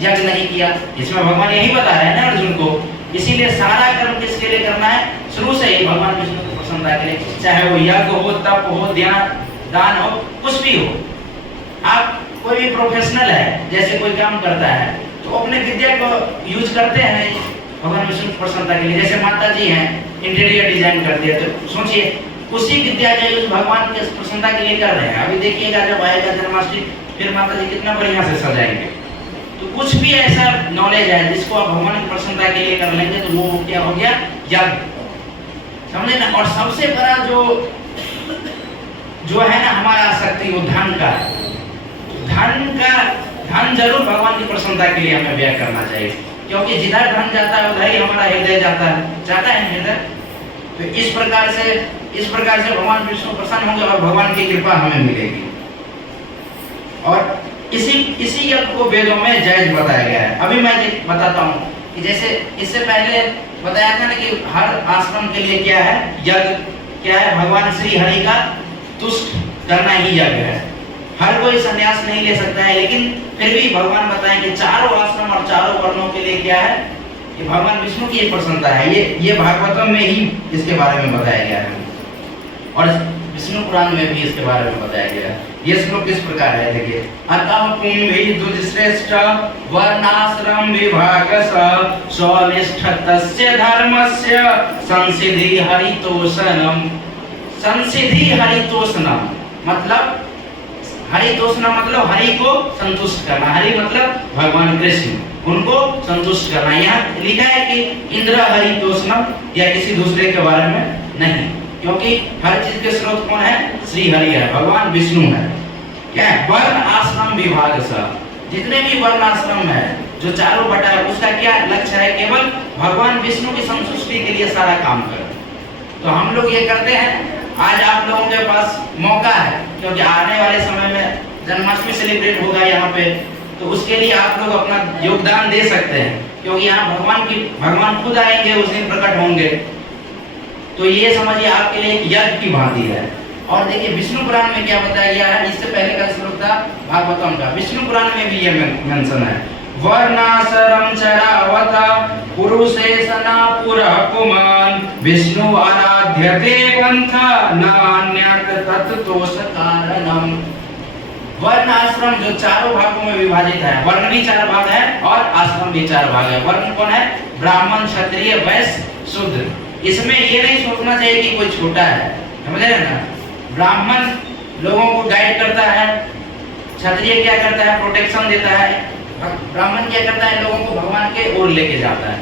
यज्ञ नहीं किया। इसमें भगवान यही बता रहे हैं ना अर्जुन को, इसीलिए सारा कर्म किसके लिए करना है, शुरू से ही भगवान विष्णु की प्रसन्नता के लिए, चाहे वो यज्ञ हो, तप हो, ध्यान दान हो, कुछ भी हो। आप कोई भी प्रोफेशनल है, जैसे कोई काम करता है तो अपने विद्या को यूज करते हैं भगवान विष्णु की प्रसन्नता के लिए। जैसे माता जी हैं, इंटीरियर डिजाइन करती है, तो सोचिए उसी विद्या का यूज भगवान की प्रसन्नता के लिए कर रहे हैं। अभी देखिएगा जब आएगा जन्माष्टमी, फिर माता जी कितना बढ़िया से सजाएंगे। तो कुछ भी ऐसा नॉलेज है जिसको आप भगवान की प्रसन्नता के लिए कर लेंगे तो वो क्या हो गया, यज्ञ, समझे ना। और सबसे बड़ा जो है ना हमारा आसक्ति, वो धन का है। धन जरूर भगवान की प्रसन्नता के लिए हमें व्यय करना चाहिए, क्योंकि जिधर धन जाता है उधर ही हमारा हृदय जाता है हृदय। तो इस प्रकार से भगवान विष्णु प्रसन्न होंगे और भगवान की कृपा हमें मिलेगी। और इसी यज्ञ को वेदों में जायज बताया गया है। अभी मैं बताता हूँ कि जैसे इससे पहले बताया था ना कि हर आश्रम के लिए क्या है, यज्ञ क्या है, भगवान श्री हरि का तुष्ट करना ही यज्ञ है। हर कोई संन्यास नहीं ले सकता है, लेकिन फिर भी भगवान बताएं कि चारों आश्रम और चारों वर्णों के लिए क्या है, कि भगवान विष्णु की प्रसन्नता है। ये भागवतम में ही इसके बारे में बताया गया है और विष्णु पुराण में भी इसके बारे में बताया गया है। ये श्लोक किस प्रकार है, देखिए, अतः पुंभी दुष्श्रेष्ठ वर्णाश्रम विभागस स्वनिष्ठस्य धर्मस्य संसिद्धि हरितोषणम। संसिद्धि हरितोषणम मतलब हरितोषणम मतलब हरि को संतुष्ट करना। हरि मतलब भगवान कृष्ण, उनको संतुष्ट करना। यहाँ लिखा है कि इंद्र हरितोषणम, या किसी दूसरे के बारे में नहीं, क्योंकि हर चीज के स्रोत कौन है, श्री हरि है, भगवान विष्णु है। क्या है, वर्ण आश्रम विभाग सा, जितने भी वर्ण आश्रम है जो चारों बटा है, उसका क्या लक्ष्य है, केवल भगवान विष्णु की संतुष्टि के लिए सारा काम कर। तो हम लोग ये करते हैं। आज आप लोगों के पास मौका है, क्योंकि आने वाले समय में जन्माष्टमी सेलिब्रेट होगा यहाँ पे, तो उसके लिए आप लोग अपना योगदान दे सकते हैं, क्योंकि यहाँ भगवान खुद आएंगे, उस दिन प्रकट होंगे। तो ये समझिए आपके लिए एक यज्ञ की भांति है। और देखिए विष्णु पुराण में क्या बताया गया है, इससे पहले का श्लोक था भागवतम का, विष्णु पुराण में भी ये मेंशन है, वर्णाश्रम चरावता पुरुषेशना पुरः पुमान विष्णु आराध्यते पंथ नान्यत् तत्तोष कारणम। वर्ण आश्रम जो चारों भागों में विभाजित है, वर्ण भी 4 भाग है और आश्रम भी 4 भाग है। वर्ण कौन है, ब्राह्मण, क्षत्रिय, वैश्य, शूद्र। इसमें ये नहीं सोचना चाहिए कि कोई छोटा है, समझ रहे ना। ब्राह्मण लोगों को गाइड करता है, क्षत्रिय क्या करता है, प्रोटेक्शन देता है, ब्राह्मण क्या करता है, लोगों को भगवान के ओर लेके जाता है,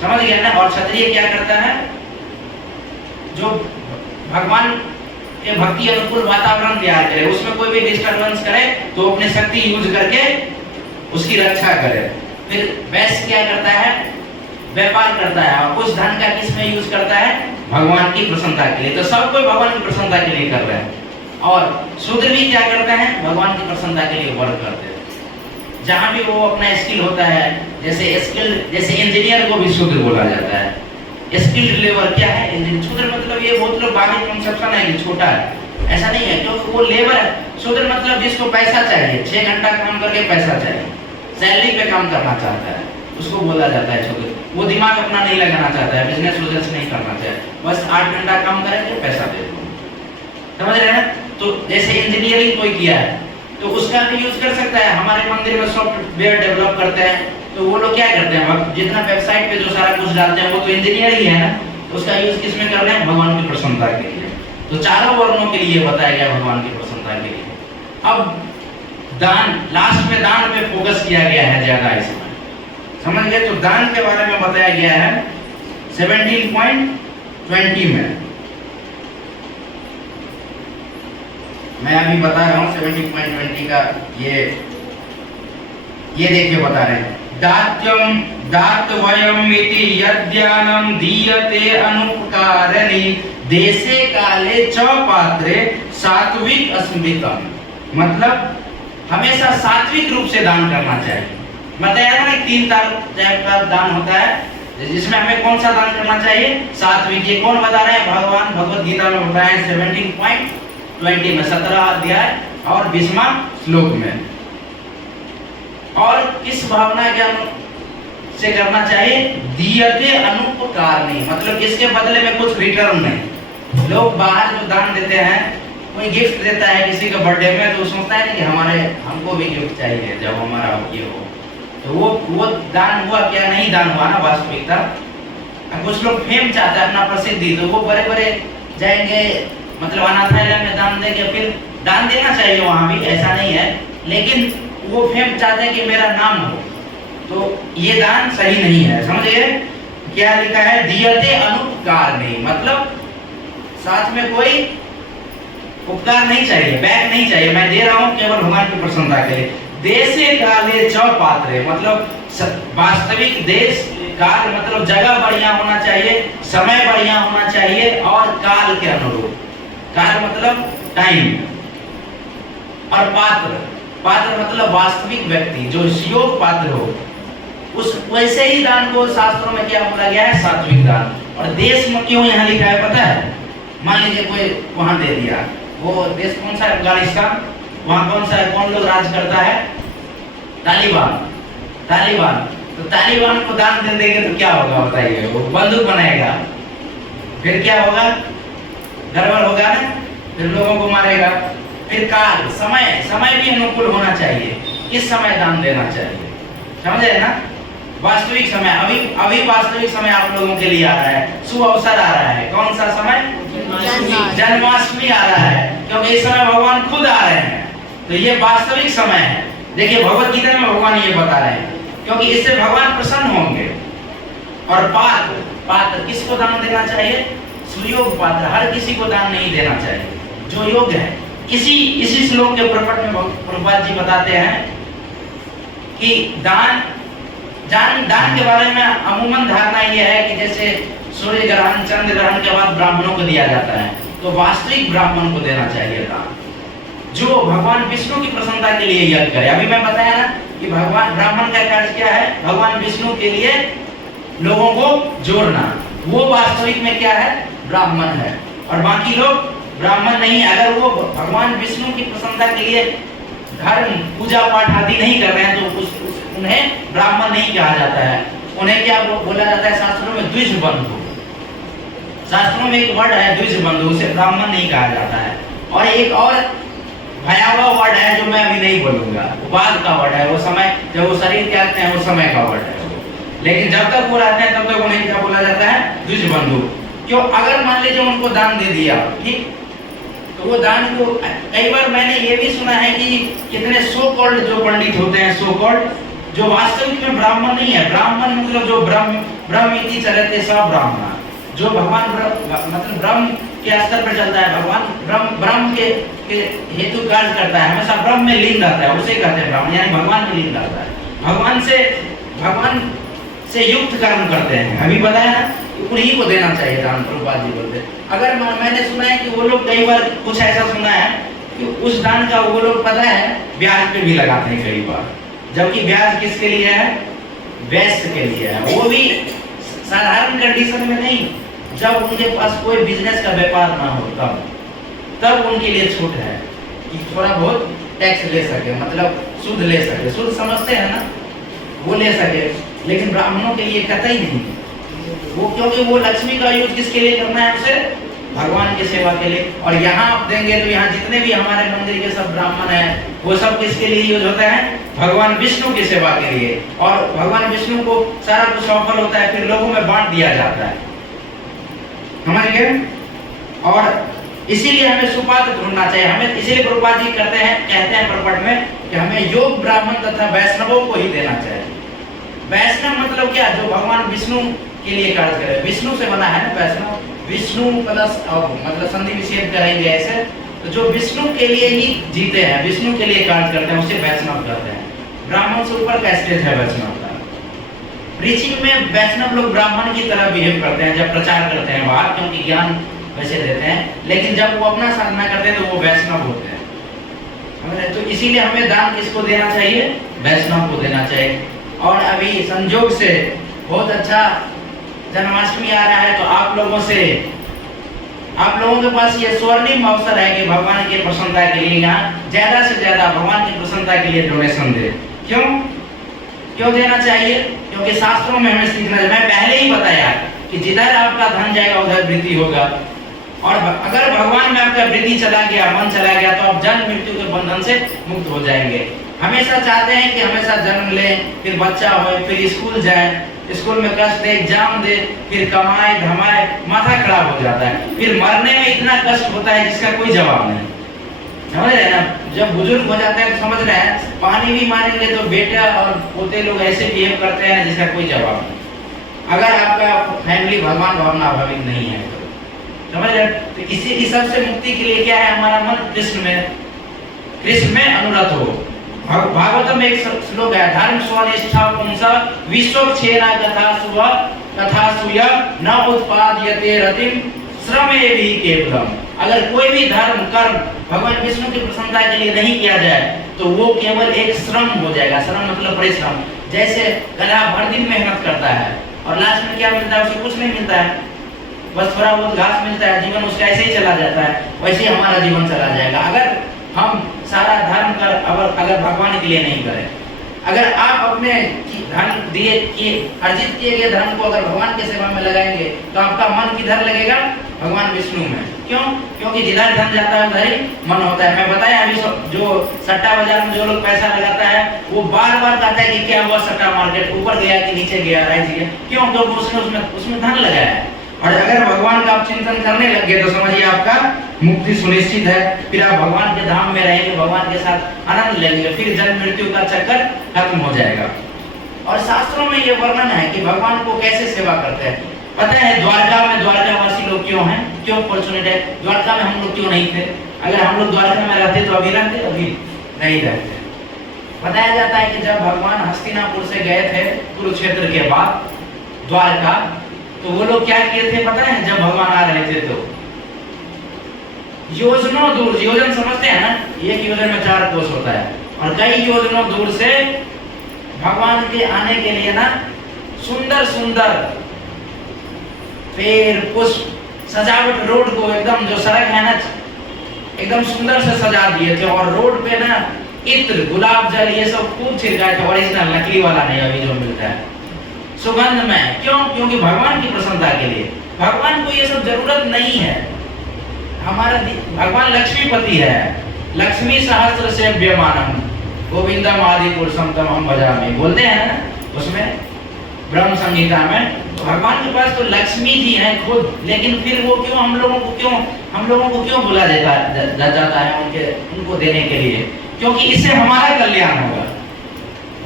समझ गए ना। और क्षत्रिय क्या करता है, जो भगवान के भक्ति अनुकूल वातावरण तैयार करे, उसमें कोई भी डिस्टर्बेंस करे तो अपनी शक्ति यूज करके उसकी रक्षा करे। फिर वैश्य क्या करता है, व्यापार करता है, और उस धन का किस में यूज करता है, भगवान की प्रसन्नता के लिए। तो सब कोई भगवान की प्रसन्नता के लिए कर रहे हैं। और शूद्र भी क्या करते हैं, भगवान की प्रसन्नता के लिए वर्क करते हैं। जहाँ भी वो अपना स्किल होता है, जैसे इंजीनियर को भी शूद्र बोला जाता है। स्किल्ड लेबर क्या है, इंजीनियर। शूद्र मतलब ये बहुत लोग बाहरी कंसेप्शन है कि छोटा है, ऐसा नहीं है, क्योंकि वो लेबर है। शूद्र मतलब जिसको पैसा चाहिए, 6 घंटा काम करके पैसा चाहिए, सैलरी पे काम करना चाहता है, उसको बोला जाता है शूद्र। वो दिमाग अपना नहीं लगाना चाहता है, बिजनेस नहीं करना चाहता, बस 8 घंटा काम करेंगे पैसा दे दो, समझ रहे हैं। तो जैसे इंजीनियरिंग कोई किया है तो उसका भी यूज कर सकता है। हमारे मंदिर में सॉफ्टवेयर डेवलप करते हैं, तो वो लोग क्या करते हैं, जितना वेबसाइट पे जो सारा कुछ डालते हैं वो तो इंजीनियर ही है ना, तो उसका यूज किस में कर रहे हैं, भगवान की प्रसन्नता के लिए। तो चारों वर्णों के लिए बताया गया भगवान की प्रसन्नता के लिए। अब दान, लास्ट में दान पे फोकस किया गया है ज्यादा इसमें, समझ गए। तो दान के बारे में बताया गया है 17.20 में मैं अभी बता रहा हूँ 17.20 का ये देखिए बता रहे हैं, दात्यम दातवयम इति यद्यानम दीयते अनुपकारणी देशे काले च पात्रे सात्विक अस्मितम। मतलब हमेशा सात्विक रूप से दान करना चाहिए। बताया ना 3 टाइप का दान होता है, जिसमें हमें कौन सा दान करना चाहिए? सात्विक। ये कौन बता रहे हैं? भगवान भगवत गीता में बताया 17.20 में 17 अध्याय और 20वां श्लोक में। और किस भावना के से करना चाहिए? दीयते अनुपकार नहीं, मतलब इसके बदले में कुछ रिटर्न नहीं। लोग बाहर जो दान देते हैं, कोई गिफ्ट देता है किसी का बर्थडे में, तो सोचता है कि हमको भी गिफ्ट चाहिए जब हमारा ये हो, तो वो दान हुआ क्या? नहीं दान हुआ ना वास्तविकता। कुछ लोग फेम चाहते हैं, अपना प्रसिद्धि, तो वो बड़े बड़े जाएंगे, मतलब अनाथालय में दान देंगे। फिर दान देना चाहिए वहाँ भी, ऐसा नहीं है, लेकिन वो फेम चाहते हैं कि मेरा नाम हो, तो ये दान सही नहीं है। समझिए क्या लिखा है? दीयते अनुपकार नहीं, मतलब साथ में कोई उपकार नहीं चाहिए, बैक नहीं चाहिए, मैं दे रहा हूँ केवल भगवान की प्रसन्नता के लिए। देशे काले च पात्रे, मतलब वास्तविक देश काल मतलब जगह बढ़िया होना चाहिए, समय बढ़िया होना चाहिए, और काल के अनुरूप। काल मतलब टाइम, और पात्र मतलब वास्तविक व्यक्ति जो योग पात्र हो, उस वैसे ही दान को शास्त्रों में क्या बोला गया है? सात्विक दान। और देश में क्यों यहाँ लिखा है पता है? मान लीजिए कोई वहां दे दिया, वो देश कौन सा है? अफगानिस्तान। वहां कौन सा है? कौन लोग राज करता है? तालिबान। तो तालिबान को दान दे देंगे तो क्या होगा बताइए? वो बंदूक बनाएगा, फिर क्या होगा? गड़बड़ होगा ना, फिर लोगों को मारेगा। फिर काल, समय भी अनुकूल होना चाहिए, किस समय दान देना चाहिए, समझे ना? वास्तविक समय, अभी वास्तविक समय आप लोगों के लिए आ रहा है, शुभ अवसर आ रहा है। कौन सा समय? जन्माष्टमी आ रहा है, क्योंकि इस समय भगवान खुद आ रहे हैं, तो ये वास्तविक समय है। देखिए भगवत गीता में भगवान ये बता रहे हैं, क्योंकि इससे भगवान प्रसन्न होंगे। और पात्र किसको दान देना चाहिए? सुयोग पात्र, हर किसी को दान नहीं देना चाहिए, जो योग्य है। इसी श्लोक के प्रकट में प्रभुपाद जी बताते हैं कि दान के बारे में अमूमन धारणा यह है कि जैसे सूर्य ग्रहण, चंद्र ग्रहण के बाद ब्राह्मणों को दिया जाता है, तो वास्तविक ब्राह्मण को देना चाहिए दान, जो भगवान विष्णु की प्रसन्नता के लिए यज्ञ करे। अभी मैं बताया ना कि भगवान ब्राह्मण का कार्य क्या है? भगवान विष्णु के लिए लोगों को जोड़ना। वो वास्तविक में क्या है? ब्राह्मण है, और बाकी लोग ब्राह्मण नहीं। अगर वो भगवान विष्णु की प्रसन्नता के लिए धर्म, पूजा पाठ आदि नहीं कर रहे हैं, तो उन्हें ब्राह्मण नहीं कहा जाता है। उन्हें क्या बोला जाता है शास्त्रों में? द्विज बंधु। शास्त्रों में एक वर्ड है द्विज बंधु, उसे ब्राह्मण नहीं कहा जाता है। और एक और भयावह वर्ड है जो मैं अभी नहीं बोलूंगा, बाद का वर्ड है, वो समय जब वो शरीर त्यागते हैं उस समय का वर्ड है। लेकिन जब तक वो रहते हैं तब तक उन्हें क्या बोला जाता है? द्विज बंधु। क्यों? अगर मान लीजिए उनको दान दे दिया, ठीक, तो वो दान को कई बार मैंने ये भी सुना है कि कितने सो कॉल्ड जो पंडित होते हैं, सो कॉल्ड, जो वास्तविक में ब्राह्मण नहीं है। ब्राह्मण मतलब जो ब्रह्म इति चरते सब ब्राह्मण, जो भगवान मतलब ब्रह्म के स्तर पर चलता है, भगवान ब्रह्म के हेतु कार्य करता है, हमेशा ब्रह्म में लीन रहता है, उसे कहते हैं ब्राह्मण, यानी भगवान में लीन रहता है, भगवान से युक्त कर्म करते हैं। अभी बताया ना, उन्हीं को देना चाहिए दान। प्रभुपाद जी बोलते हैं। अगर मैंने सुना है कि वो लोग कई बार कुछ ऐसा सुना है कि उस दान का वो लोग पता है ब्याज पे भी लगाते हैं कई बार, जबकि ब्याज किसके लिए है? वैश्य के लिए है। वो भी साधारण कंडीशन में नहीं, जब उनके पास कोई बिजनेस का व्यापार ना हो तब उनके लिए छूट है कि थोड़ा बहुत टैक्स ले सके, मतलब सूद ले सके। सूद समझते हैं ना, वो ले सके। लेकिन ब्राह्मणों के लिए कतई नहीं वो, क्योंकि वो लक्ष्मी का यूज किसके लिए करना है? उसे भगवान की सेवा के लिए। और यहाँ आप देंगे तो यहाँ जितने भी हमारे मंदिर के सब ब्राह्मण हैं, वो सब किसके लिए यूज होता है? भगवान विष्णु की सेवा के लिए। और भगवान विष्णु को सारा कुछ ऑफर होता है, फिर लोगों में बांट दिया जाता है, समझ गए? और इसीलिए हमें सुपात्र ढूंढना चाहिए। हमें इसीलिए प्रभुपाद जी कहते हैं प्रपट में कि हमें योग ब्राह्मण तथा वैष्णवों को ही देना चाहिए। वैष्णव मतलब क्या? जो भगवान विष्णु के लिए कार्य करे। विष्णु से बना है ना वैष्णव, विष्णु प्लस मतलब संधि विच्छेद करेंगे ऐसे, तो जो विष्णु के लिए ही जीते हैं, विष्णु के लिए कार्य करते हैं, उसे वैष्णव कहते हैं। ब्राह्मण से ऊपर का स्टेज है वैष्णव का। प्रीचिंग में वैष्णव लोग ब्राह्मण की तरह बिहेव करते हैं जब प्रचार करते हैं बाहर, क्योंकि ज्ञान वैसे देते हैं, लेकिन जब वो अपना साधना करते हैं तो वो वैष्णव होते हैं। तो इसीलिए हमें दान किसको देना चाहिए? वैष्णव को देना चाहिए। और अभी संयोग से बहुत अच्छा जन्माष्टमी आ रहा है, तो आप लोगों के पास ये स्वर्णिम अवसर है कि भगवान की प्रसन्नता के लिए यहाँ ज्यादा से ज्यादा भगवान की प्रसन्नता के लिए डोनेशन दे। क्यों देना चाहिए? क्योंकि शास्त्रों में हमें सीखना है। मैं पहले ही बताया कि जिधर आपका धन जाएगा उधर वृद्धि होगा, और अगर भगवान में आपका वृद्धि चला गया, मन चला गया, तो आप जन्म मृत्यु के बंधन से मुक्त हो जाएंगे। हमेशा चाहते हैं कि हमेशा जन्म लें, फिर बच्चा हो, फिर स्कूल जाए, स्कूल में कष्ट दे, एग्जाम दे, फिर कमाए धमाए, माथा खराब हो जाता है, फिर मरने में इतना कष्ट होता है जिसका कोई जवाब नहीं। समझ रहे हैं ना? जब बुजुर्ग हो जाते हैं तो समझ रहे हैं, पानी भी मारेंगे तो बेटा और पोते लोग ऐसे बिहेव करते हैं जिसका कोई जवाब नहीं। अगर आपका फैमिली भगवान भावना भाविक नहीं है तो समझ रहे? तो इसी सबसे मुक्ति के लिए क्या है? हमारा मन कृष्ण में अनुरत हो। भागवतम में एक श्लोक है, धर्म स्वनिष्ठा पुंसा विश्वक्षेना कथा सुय न उत्पाद्यते रतिम श्रमेभि केवलम। अगर कोई भी धर्म कर्म भगवान विष्णु की प्रसन्नता के लिए नहीं किया जाए तो वो केवल एक श्रम हो जाएगा। श्रम मतलब परिश्रम। जैसे गधा भर दिन मेहनत करता है और लास्ट में क्या मिलता है? उसे कुछ नहीं मिलता है, बस थोड़ा बहुत घास मिलता है, जीवन उसका ऐसे ही चला जाता है। वैसे ही हमारा जीवन चला जाएगा अगर हम सारा धर्म कर अगर भगवान के लिए नहीं करें। अगर आप अपने धन दिए कि अर्जित किए गए धर्म को अगर भगवान के सेवा में लगाएंगे तो आपका मन किधर लगेगा? भगवान विष्णु में। क्यों? क्योंकि जिधर धन जाता है उधर ही मन होता है। मैं बताया अभी जो सट्टा बाजार में जो लोग पैसा लगाता है वो बार बार कहता है कि क्या हुआ सट्टा मार्केट ऊपर गया कि नीचे गया, राइज गया। क्यों? क्योंकि उसमें धन लगाया है। और अगर भगवान का आप चिंतन करने लग गए तो समझिए आपका मुक्ति सुनिश्चित है। फिर आप भगवान के धाम में रहेंगे, भगवान के साथ आनंद लेंगे, फिर जन्म मृत्यु का चक्कर खत्म हो जाएगा। और शास्त्रों में ये वर्णन है कि भगवान को कैसे सेवा करते हैं। पता है द्वारका में द्वारकावासी लोग क्यों हैं? क्यों फॉर्चुनेट है? द्वारका में हम लोग क्यों नहीं थे? अगर हम लोग द्वारका में रहते तो अभी रहते, अभी नहीं रहते। बताया जाता है कि जब भगवान हस्तिनापुर से गए थे कुरुक्षेत्र के बाद द्वारका, तो वो लोग क्या किए थे पता है? जब भगवान आ रहे थे तो योजनों दूर, योजन समझते हैं ना, एक योजन में 4 कोस होता है, और कई योजनों दूर से भगवान के आने के लिए ना सुंदर सुंदर पेड़ पुष्प सजावट, रोड को एकदम जो सड़क है ना एकदम सुंदर से सजा दिए थे, और रोड पे ना इत्र गुलाब जल ये सब खूब छिड़काए थे, ओरिजिनल नकली वाला नहीं अभी जो मिलता है, सुगंध में। क्यों? क्योंकि भगवान की प्रसन्नता के लिए। भगवान को ये सब जरूरत नहीं है। हमारा भगवान लक्ष्मीपति है। लक्ष्मी सहस्त्र सेव्यमानम गोविंदम आदि पुरुषम तमहम भजामि बोलते हैं ना उसमें ब्रह्म संहिता में। तो भगवान के पास तो लक्ष्मी जी हैं खुद, लेकिन फिर वो क्यों हम लोगों को क्यों बुला जाता है उनको देने के लिए? क्योंकि इससे हमारा कल्याण होगा।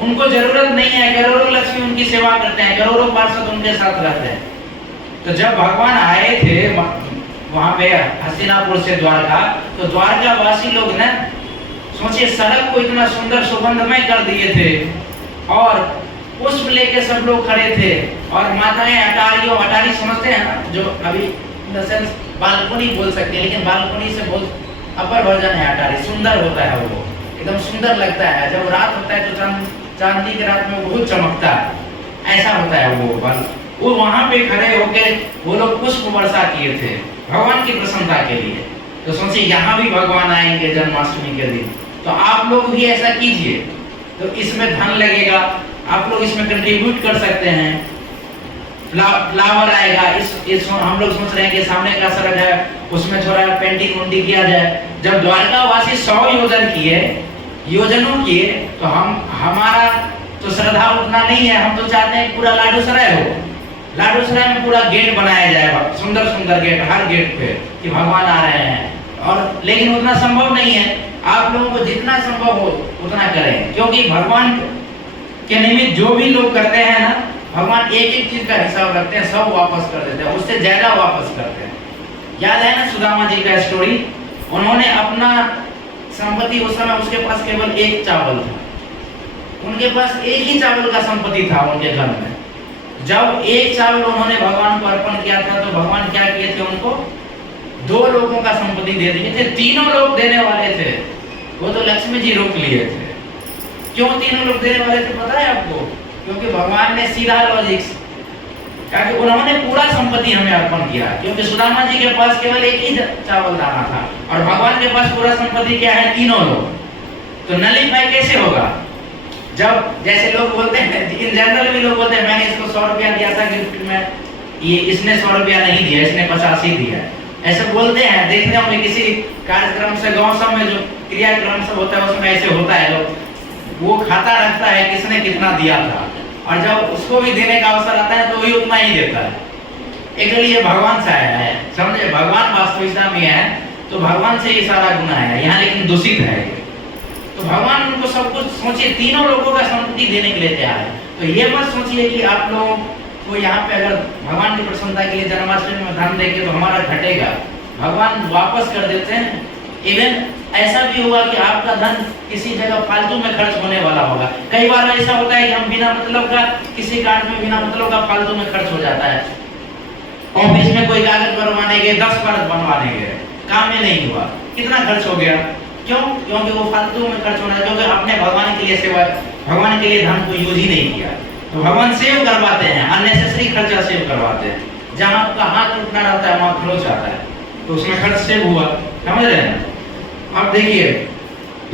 उनको जरूरत नहीं है, करोड़ों लक्ष्मी उनकी सेवा करते हैं, करोड़ों पार्षद उनके साथ रहते हैं। तो जब भगवान आए थे वहां पे हस्तिनापुर से द्वारका, तो द्वारका वासी लोग ना सोचिए सड़क को इतना सुंदर सुगंधमय कर दिए थे, और पुष्प लेके सब लोग खड़े थे, और माताएं अटारी समझते हैं ना, जो अभी बालकोनी बोल सकते हैं, लेकिन बालकोनी से बहुत अपर वर्जन है अटारी। सुंदर होता है वो, एकदम सुंदर लगता है। जब रात होता है तो चांदनी की रात में वो बहुत चमकता है, ऐसा होता है वो वहां पे खड़े होके वो लोग पुष्प वर्षा किए थे भगवान की प्रसन्नता के लिए। तो सोचिए यहाँ भी भगवान आएंगे जन्माष्टमी के दिन, तो आप लोग भी ऐसा कीजिए। तो इसमें धन लगेगा, आप लोग इसमें कंट्रीब्यूट कर सकते हैं। फ्लावर आएगा, इस हम लोग सोच रहे हैं कि सामने का सड़क है उसमें थोड़ा पेंटिंग उंटिंग किया जाए। जब द्वारका वासी 100 योजनों किए तो हमारा तो श्रद्धा उतना नहीं है। हम तो चाहते हैं पूरा लाडूसराय हो, लाडूसराय में पूरा गेट बनाया जाएगा, सुंदर सुंदर गेट हर गेट पे कि भगवान आ रहे हैं। और लेकिन उतना संभव नहीं है। आप लोगों को जितना संभव हो उतना करें, क्योंकि भगवान के निमित्त जो भी लोग करते हैं ना, भगवान एक एक चीज का हिसाब रखते हैं, सब वापस कर देते हैं, उससे ज्यादा वापस करते हैं। याद है ना सुदामा जी का स्टोरी, उन्होंने अपना संपत्ति, उस समय उसके पास केवल एक चावल था, उनके पास एक ही चावल का संपत्ति था उनके घर में। जब एक चावल उन्होंने भगवान को अर्पण किया था तो भगवान क्या किए थे, उनको 2 लोगों का संपत्ति दे दिए थे। 3 लोग देने वाले थे, वो तो लक्ष्मी जी रोक लिए थे। क्यों 3 लोग देने वाले थे पता है आपको? क्योंकि भगवान ने सीधा लॉजिक्स, क्योंकि उन्होंने पूरा संपत्ति हमें अर्पण किया, क्योंकि सुदामा जी के पास केवल एक ही चावल दाना था और भगवान के पास पूरा संपत्ति क्या है, 3 लोग। तो नलीफाई कैसे होगा? जब जैसे लोग बोलते हैं, इन जनरल भी लोग बोलते हैं मैंने इसको 100 रुपया दिया था गिफ्ट में, ये इसने 100 रुपया नहीं दिया, इसने 50 ही दिया, ऐसे बोलते हैं। देखते होंगे किसी कार्यक्रम से, गांव सब में जो क्रियाक्रम सब होता है उसमें ऐसे होता है, लोग वो खाता रखता है किसने कितना दिया था, और जब उसको भी देने का अवसर आता है तो वही उतना ही देता है। एक्चुअली ये भगवान से आया है, समझे? भगवान वास्तविकता में है तो भगवान से ये सारा गुना है यहाँ, लेकिन दूषित है। तो भगवान उनको सब कुछ, सोचिए 3 लोगों का संपत्ति देने के लिए तैयार है। तो ये मत सोचिए कि आप लोग को यहाँ पे अगर भगवान की प्रसन्नता के लिए जन्माष्टमी में धन देंगे तो हमारा घटेगा, भगवान वापस कर देते हैं। इवन ऐसा भी होगा कि आपका धन किसी जगह फालतू में खर्च होने वाला होगा। कई बार ऐसा होता है कि हम बिना मतलब का किसी कार्य में बिना मतलब का फालतू में खर्च हो जाता है। ऑफिस में कोई कागज बनवाने गए, 10 कागज बनवाने गए, काम में नहीं हुआ, कितना खर्च हो गया? क्यों? क्योंकि वो फालतू में खर्च होना है, क्योंकि आपने भगवान के लिए सेवा, भगवान के लिए धन को यूज ही नहीं किया। तो भगवान सेव करवाते हैं, अननेसेसरी खर्चा सेव करवाते हैं। जहाँ आपका हाथ उठना रहता है वहाँ खर्च आता है, तो उसमें खर्च सेव हुआ, समझ रहे हैं? अब देखिए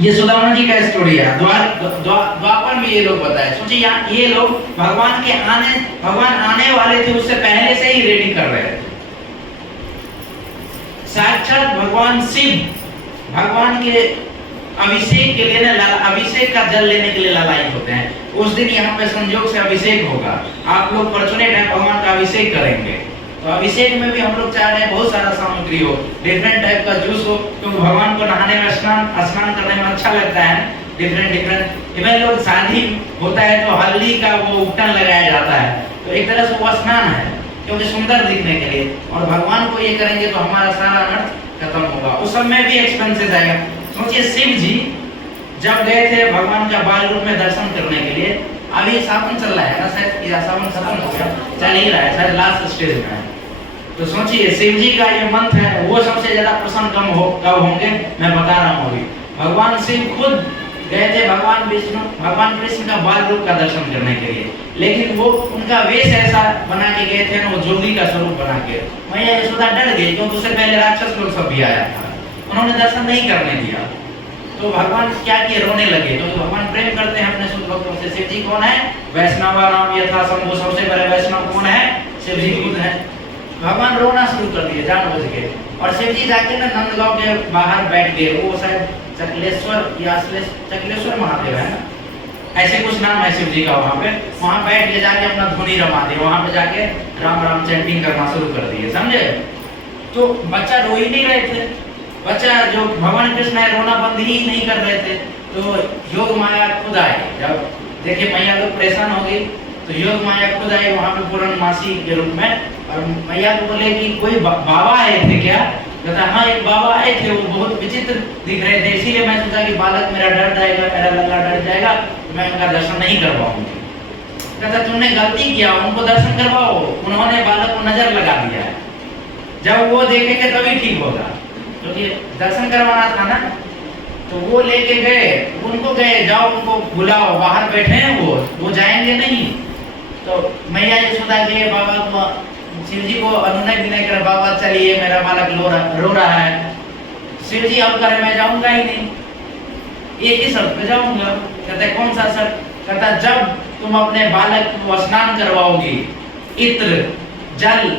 ये सुदामा जी का स्टोरी है। द्वापर में ये लोग बताए, सोचिए ये लोग भगवान आने वाले थे, उससे पहले से ही रेडी कर रहे थे। साक्षात भगवान शिव भगवान के अभिषेक के लिए ना, अभिषेक का जल लेने के लिए लालायित होते हैं। उस दिन यहाँ पे संयोग से अभिषेक होगा, आप लोग फॉर्चुनेट हैं, भगवान का अभिषेक करेंगे। तो अभिषेक में भी हम लोग चाह रहे हैं बहुत सारा सामग्री हो, डिफरेंट टाइप का जूस हो, क्योंकि भगवान को नहाने में स्नान करने में अच्छा लगता है। डिफरेंट इवन लोग शादी होता है तो हल्दी का वो उपटन लगाया जाता है, तो एक तरह से वो स्नान है, क्योंकि सुंदर दिखने के लिए। और भगवान को ये करेंगे तो हमारा सारा अनर्थ खत्म होगा। उस सब में भी एक्सपेंसेस आएगा। सोचिए शिव जी जब गए थे भगवान का बाल रूप में दर्शन करने के लिए, अभी सावन चल रहा है ना, शायद सावन खत्म हो गया, चल ही रहा है, शायद लास्ट स्टेज में है। तो सोचिए शिव जी का ये मंत्र है, वो सबसे ज्यादा प्रसन्न कब होंगे, मैं बता रहा हूँ अभी। भगवान शिव खुद गए थे भगवान कृष्ण का बाल रूप का दर्शन करने के लिए, लेकिन वो उनका वेश ऐसा बना के गए थे ना, वो जोगी का स्वरूप बना के। मैया यशोदा डर गई, क्योंकि उससे पहले राक्षस लोग सब भी आया था, उन्होंने दर्शन नहीं करने दिया। तो भगवान क्या किए, रोने लगे। तो भगवान प्रेम करते हैं अपने शुद्ध भक्तों से। शिव जी कौन है? वैष्णवा नाम यथा शंभु, सबसे बड़े वैष्णव कौन है? शिव जी खुद है। भगवान रोना शुरू कर दिए जानबूझ के, और शिव जी जाके ना नंदगांव के बाहर बैठ गए। वो शायद चकलेश्वर महादेव है ना, ऐसे कुछ नाम है शिव जी का वहाँ पे। वहाँ बैठ के जाके अपना धुनी रमा दिए, वहाँ पे जाके राम राम चैंटिंग करना शुरू कर दिए, समझे? तो बच्चा रो ही नहीं रहे थे, बच्चा जो भगवान कृष्ण है रोना बंद ही नहीं कर रहे थे। तो योग माया खुद आई, जब देखिए मैया लोग परेशान हो गई तो योग माया खुद आई वहाँ पे पूर्णमासी के रूप में, और मैया को बोले कि कोई बाबा आए थे क्या? कहता हाँ एक बाबा आए थे, वो बहुत विचित्र दिख रहे थे, इसीलिए मैं सोचा कि बालक मेरा डर जाएगा, मेरा लल्ला डर जाएगा, तो मैं उनका दर्शन नहीं कर पाऊंगी। कहता तुमने गलती किया, उनको दर्शन करवाओ, उन्होंने बालक को नजर लगा दिया है, जब वो देखेंगे तभी ठीक होगा, क्योंकि दर्शन करवाना था ना। तो वो लेके गए, उनको गए जाओ उनको बुलाओ, बाहर बैठे हैं वो जाएंगे नहीं। तो मैया यशोदा गए बाबा को, शिव जी को अनुनय विनय कर, बाबा चलिए मेरा बालक रो रहा है। शिव जी अब करे मैं जाऊंगा ही नहीं, एक ही शर्त पे जाऊंगा। कहते कौन सा शर्त? कहता जब तुम अपने बालक को स्नान करवाओगी, इत्र जल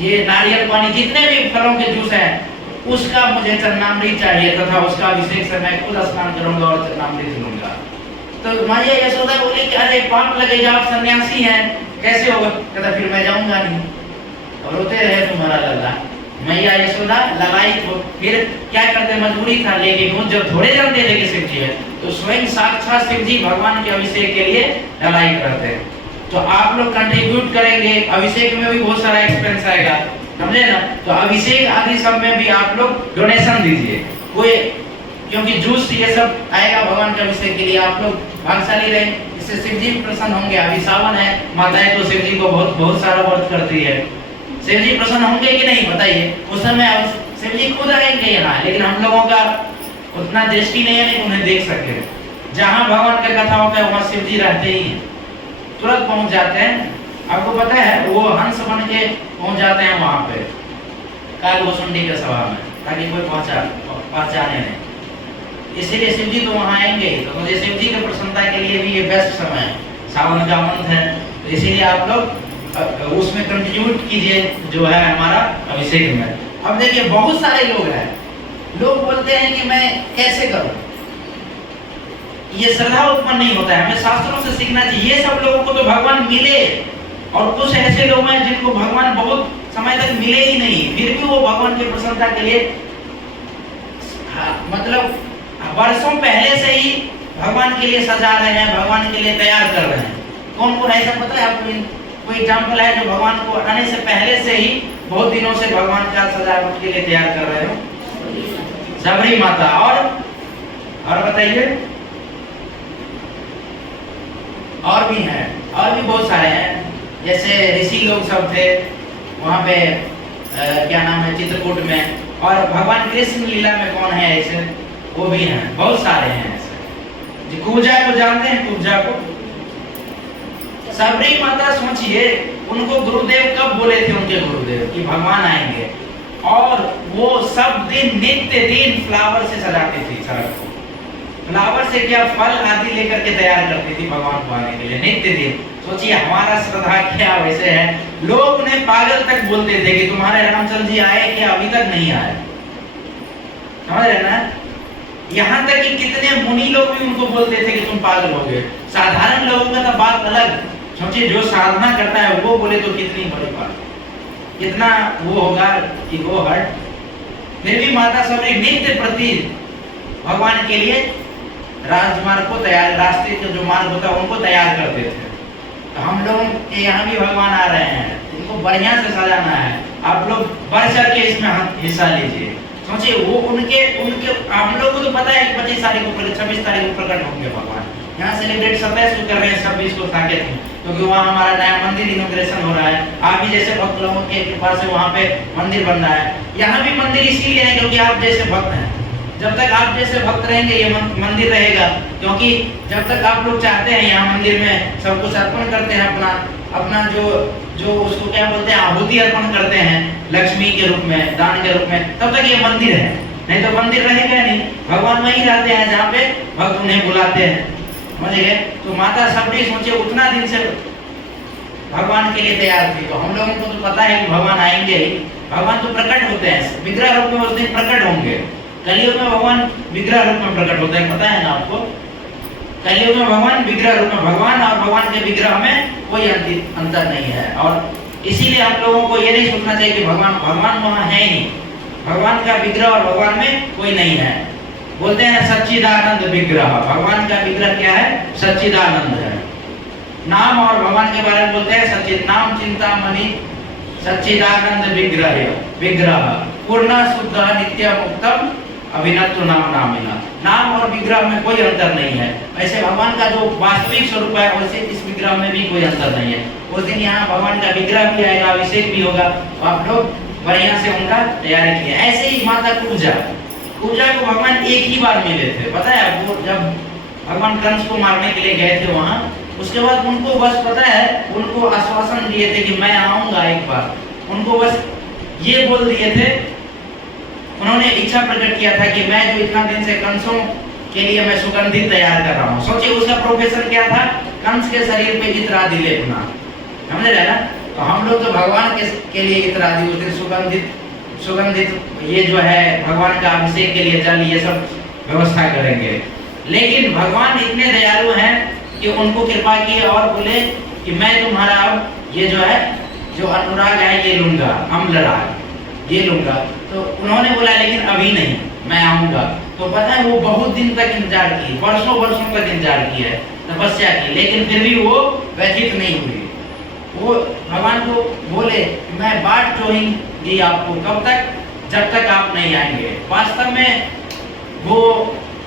ये नारियल पानी जितने भी फलों के जूस है उसका मुझे चरणामृत चाहिए, तथा उसका अभिषेक से मैं खुद स्नान करूंगा और चरणामृत लूंगा। तो मैया यशोदा बोली कि अरे पाप लगेगा, आप सन्यासी हैं, कैसे होगा? कहता फिर मैं जाऊंगा नहीं। और रोते रहे तुम्हारा लल्ला। मैया यशोदा ललायित हो, फिर क्या करते, मजबूरी था लेके खुद, जब थोड़े जानते थे कि शिव जी है, तो स्वयं साक्षात शिव जी भगवान के अभिषेक के लिए ललायित रहते हैं। तो आप लोग कंट्रीब्यूट करेंगे, अभिषेक में भी बहुत सारा एक्सपेंस आएगा, समझे ना। तो अभिषेक आदि सब में भी आप लोग डोनेशन दीजिए कोई, क्योंकि जूस ये सब आएगा भगवान के अभिषेक के लिए, आप लोग भागशाली रहे, इससे शिव जी प्रसन्न होंगे। अभी सावन है, माताएं तो शिव जी को बहुत बहुत सारा व्रत करती है, शिव जी प्रसन्न होंगे कि नहीं बताइए। उस समय शिव जी खुद आएंगे यहाँ, लेकिन हम लोगों का उतना दृष्टि नहीं है नहीं उन्हें देख सके। जहाँ भगवान का कथा होता है वहाँ शिव जी रहते ही हैं, तुरंत पहुंच जाते हैं। आपको पता है वो हंस बन के पहुंच जाते हैं वहां पे कालभूषुंडी के सभा में, ताकि कोई पहचाने नहीं। इसीलिए शिव जी तो वहां आएंगे ही। तो मुझे शिव जी की प्रसन्नता के लिए भी ये बेस्ट समय है, सावन का मंथ है, तो इसीलिए आप लोग उसमें कंट्रीब्यूट कीजिए जो है हमारा अभिषेक में। अब देखिए बहुत सारे लोग हैं, लोग बोलते हैं कि मैं कैसे करूं, ये श्रद्धा उत्पन्न नहीं होता है, हमें शास्त्रों से सीखना चाहिए। ये सब लोगों को तो भगवान मिले, और कुछ ऐसे लोग हैं जिनको भगवान बहुत समय तक मिले ही नहीं, फिर भी वो भगवान की प्रसन्नता के लिए मतलब वर्षों पहले से ही भगवान के लिए सजा रहे हैं, भगवान के लिए तैयार कर रहे हैं। कौन कौन ऐसा पता है आपको? कोई एग्जाम्पल है जो भगवान को आने से पहले से ही बहुत दिनों से भगवान का सजावट के लिए तैयार कर रहे हो? सबरी माता। और बताइए, और भी हैं, और भी बहुत सारे हैं, जैसे ऋषि लोग सब थे वहाँ पे क्या नाम है चित्रकूट में, और भगवान कृष्ण लीला में कौन है ऐसे, वो भी हैं, बहुत सारे हैं ऐसे। कुब्जा को जानते हैं? कुब्जा को सबरी माता, सोचिए उनको गुरुदेव कब बोले थे, उनके गुरुदेव कि भगवान आएंगे, और वो सब दिन नित्य दिन फ्लावर से सजाती थी सड़क को, फ्लावर से क्या फल आदि लेकर के तैयार करती थी भगवान को आने के लिए नित्य दिन। सोचिए हमारा श्रद्धा क्या वैसे है। लोग उन्हें पागल तक बोलते थे कि तुम्हारे रामचंद्र जी आए क्या, अभी तक नहीं आए, समझ रहे ना। यहाँ तक कि कितने मुनि लोग भी उनको बोलते थे कि तुम पागल हो गए। साधारण लोगों का तो बात अलग, सोचिए जो साधना करता है वो बोले तो कितनी बड़ी बात, कितना वो होगा कि वो हट। फिर भी माता सबरी नित्य प्रति भगवान के लिए राजमार्ग को तैयार, रास्ते के जो मार्ग होता है उनको तैयार करते थे। तो हम लोग के यहाँ भी भगवान आ रहे हैं, इनको बढ़िया से सजाना है। आप लोग बढ़ चढ़ के इसमें हिस्सा लीजिए। सोचिए वो उनके हम लोग को तो पता है 25 तारीख को 26 तारीख को प्रकट होंगे भगवान। यहाँ सेलिब्रेट 27 को कर रहे हैं, 26 को साकेत में, क्योंकि वहाँ हमारा नया मंदिर इनॉग्रेशन हो रहा है। आप भी जैसे भक्त लोगों के कृपा से वहाँ पे मंदिर बन रहा है। यहाँ भी मंदिर इसीलिए है क्योंकि आप जैसे भक्त हैं। जब तक आप जैसे भक्त रहेंगे ये मंदिर रहेगा, क्योंकि जब तक आप लोग चाहते हैं यहाँ मंदिर में सब कुछ अर्पण करते हैं, अपना जो उसको क्या बोलते हैं आहुति अर्पण करते हैं लक्ष्मी के रूप में, दान के रूप में, तब तक ये मंदिर है। नहीं तो मंदिर रहेगा नहीं, भगवान वहीं रहते हैं जहाँ पे भक्त उन्हें बुलाते हैं, समझ गए। तो माता सबरी सोचे उतना दिन से भगवान के लिए तैयार थी। तो हम लोगों को तो पता है कि भगवान आएंगे ही, भगवान तो प्रकट होते हैं विग्रह रूप में, उस दिन प्रकट होंगे। कलयुग में भगवान विग्रह रूप में प्रकट होते हैं, पता है ना आपको। कलयुग में भगवान विग्रह रूप में, भगवान और भगवान के विग्रह में कोई अंतर नहीं है। और इसीलिए हम लोगों को ये नहीं सोचना चाहिए कि भगवान वहाँ है ही नहीं, भगवान का विग्रह और भगवान में कोई नहीं है। बोलते हैं सच्चिदानंद विग्रह, भगवान का विग्रह क्या है? सच्चिदानंद है। नाम और भगवान के बारे में बोलते हैं सच्चिद नाम चिंतामणि सच्चिदानंद विग्रह पूर्ण शुद्ध नित्य मुक्तम अभिनत्व नामिना। नाम और विग्रह में कोई अंतर नहीं है। ऐसे भगवान का जो वास्तविक स्वरूप है वैसे इस विग्रह में भी कोई अंतर नहीं है। उस दिन यहाँ भगवान का विग्रह भी आएगा, अभिषेक भी होगा, आप लोग बढ़िया से उनका तैयारी किए। ऐसे ही माता कुब्जा को भगवान एक ही बार मिले थे, पता है आपको। जब भगवान कंस को मारने के लिए गए थे वहाँ, उसके बाद उनको बस पता है, उनको आश्वासन दिए थे कि मैं आऊंगा एक बार। उनको बस ये बोल दिए थे, उन्होंने इच्छा प्रकट किया था कि मैं जो इतना दिन से कंसों के लिए मैं सुगंधित तैयार कर रहा हूँ। सोचिए उसका प्रोफेशन क्या था? कंस के शरीर पे इत्र आदि लेपना, समझ रहे ना। तो हम लोग तो भगवान के लिए इत्र आदि उस दिन सुगंधित ये जो है भगवान का अभिषेक के लिए जल ये सब व्यवस्था करेंगे। लेकिन भगवान इतने दयालु हैं कि उनको कृपा की और बोले कि मैं तुम्हारा अब ये जो है जो अनुराग है ये लूंगा, अम्ल राग ये लूंगा। तो उन्होंने बोला लेकिन अभी नहीं, मैं आऊंगा। तो पता है वो बहुत दिन तक इंतजार की, वर्षों वर्षों तक इंतजार किया है, तपस्या की, लेकिन फिर भी वो व्यथित नहीं हुई। वो भगवान को बोले मैं बाट जोहूंगी आपको, कब तक, जब तक आप नहीं आएंगे। वास्तव में वो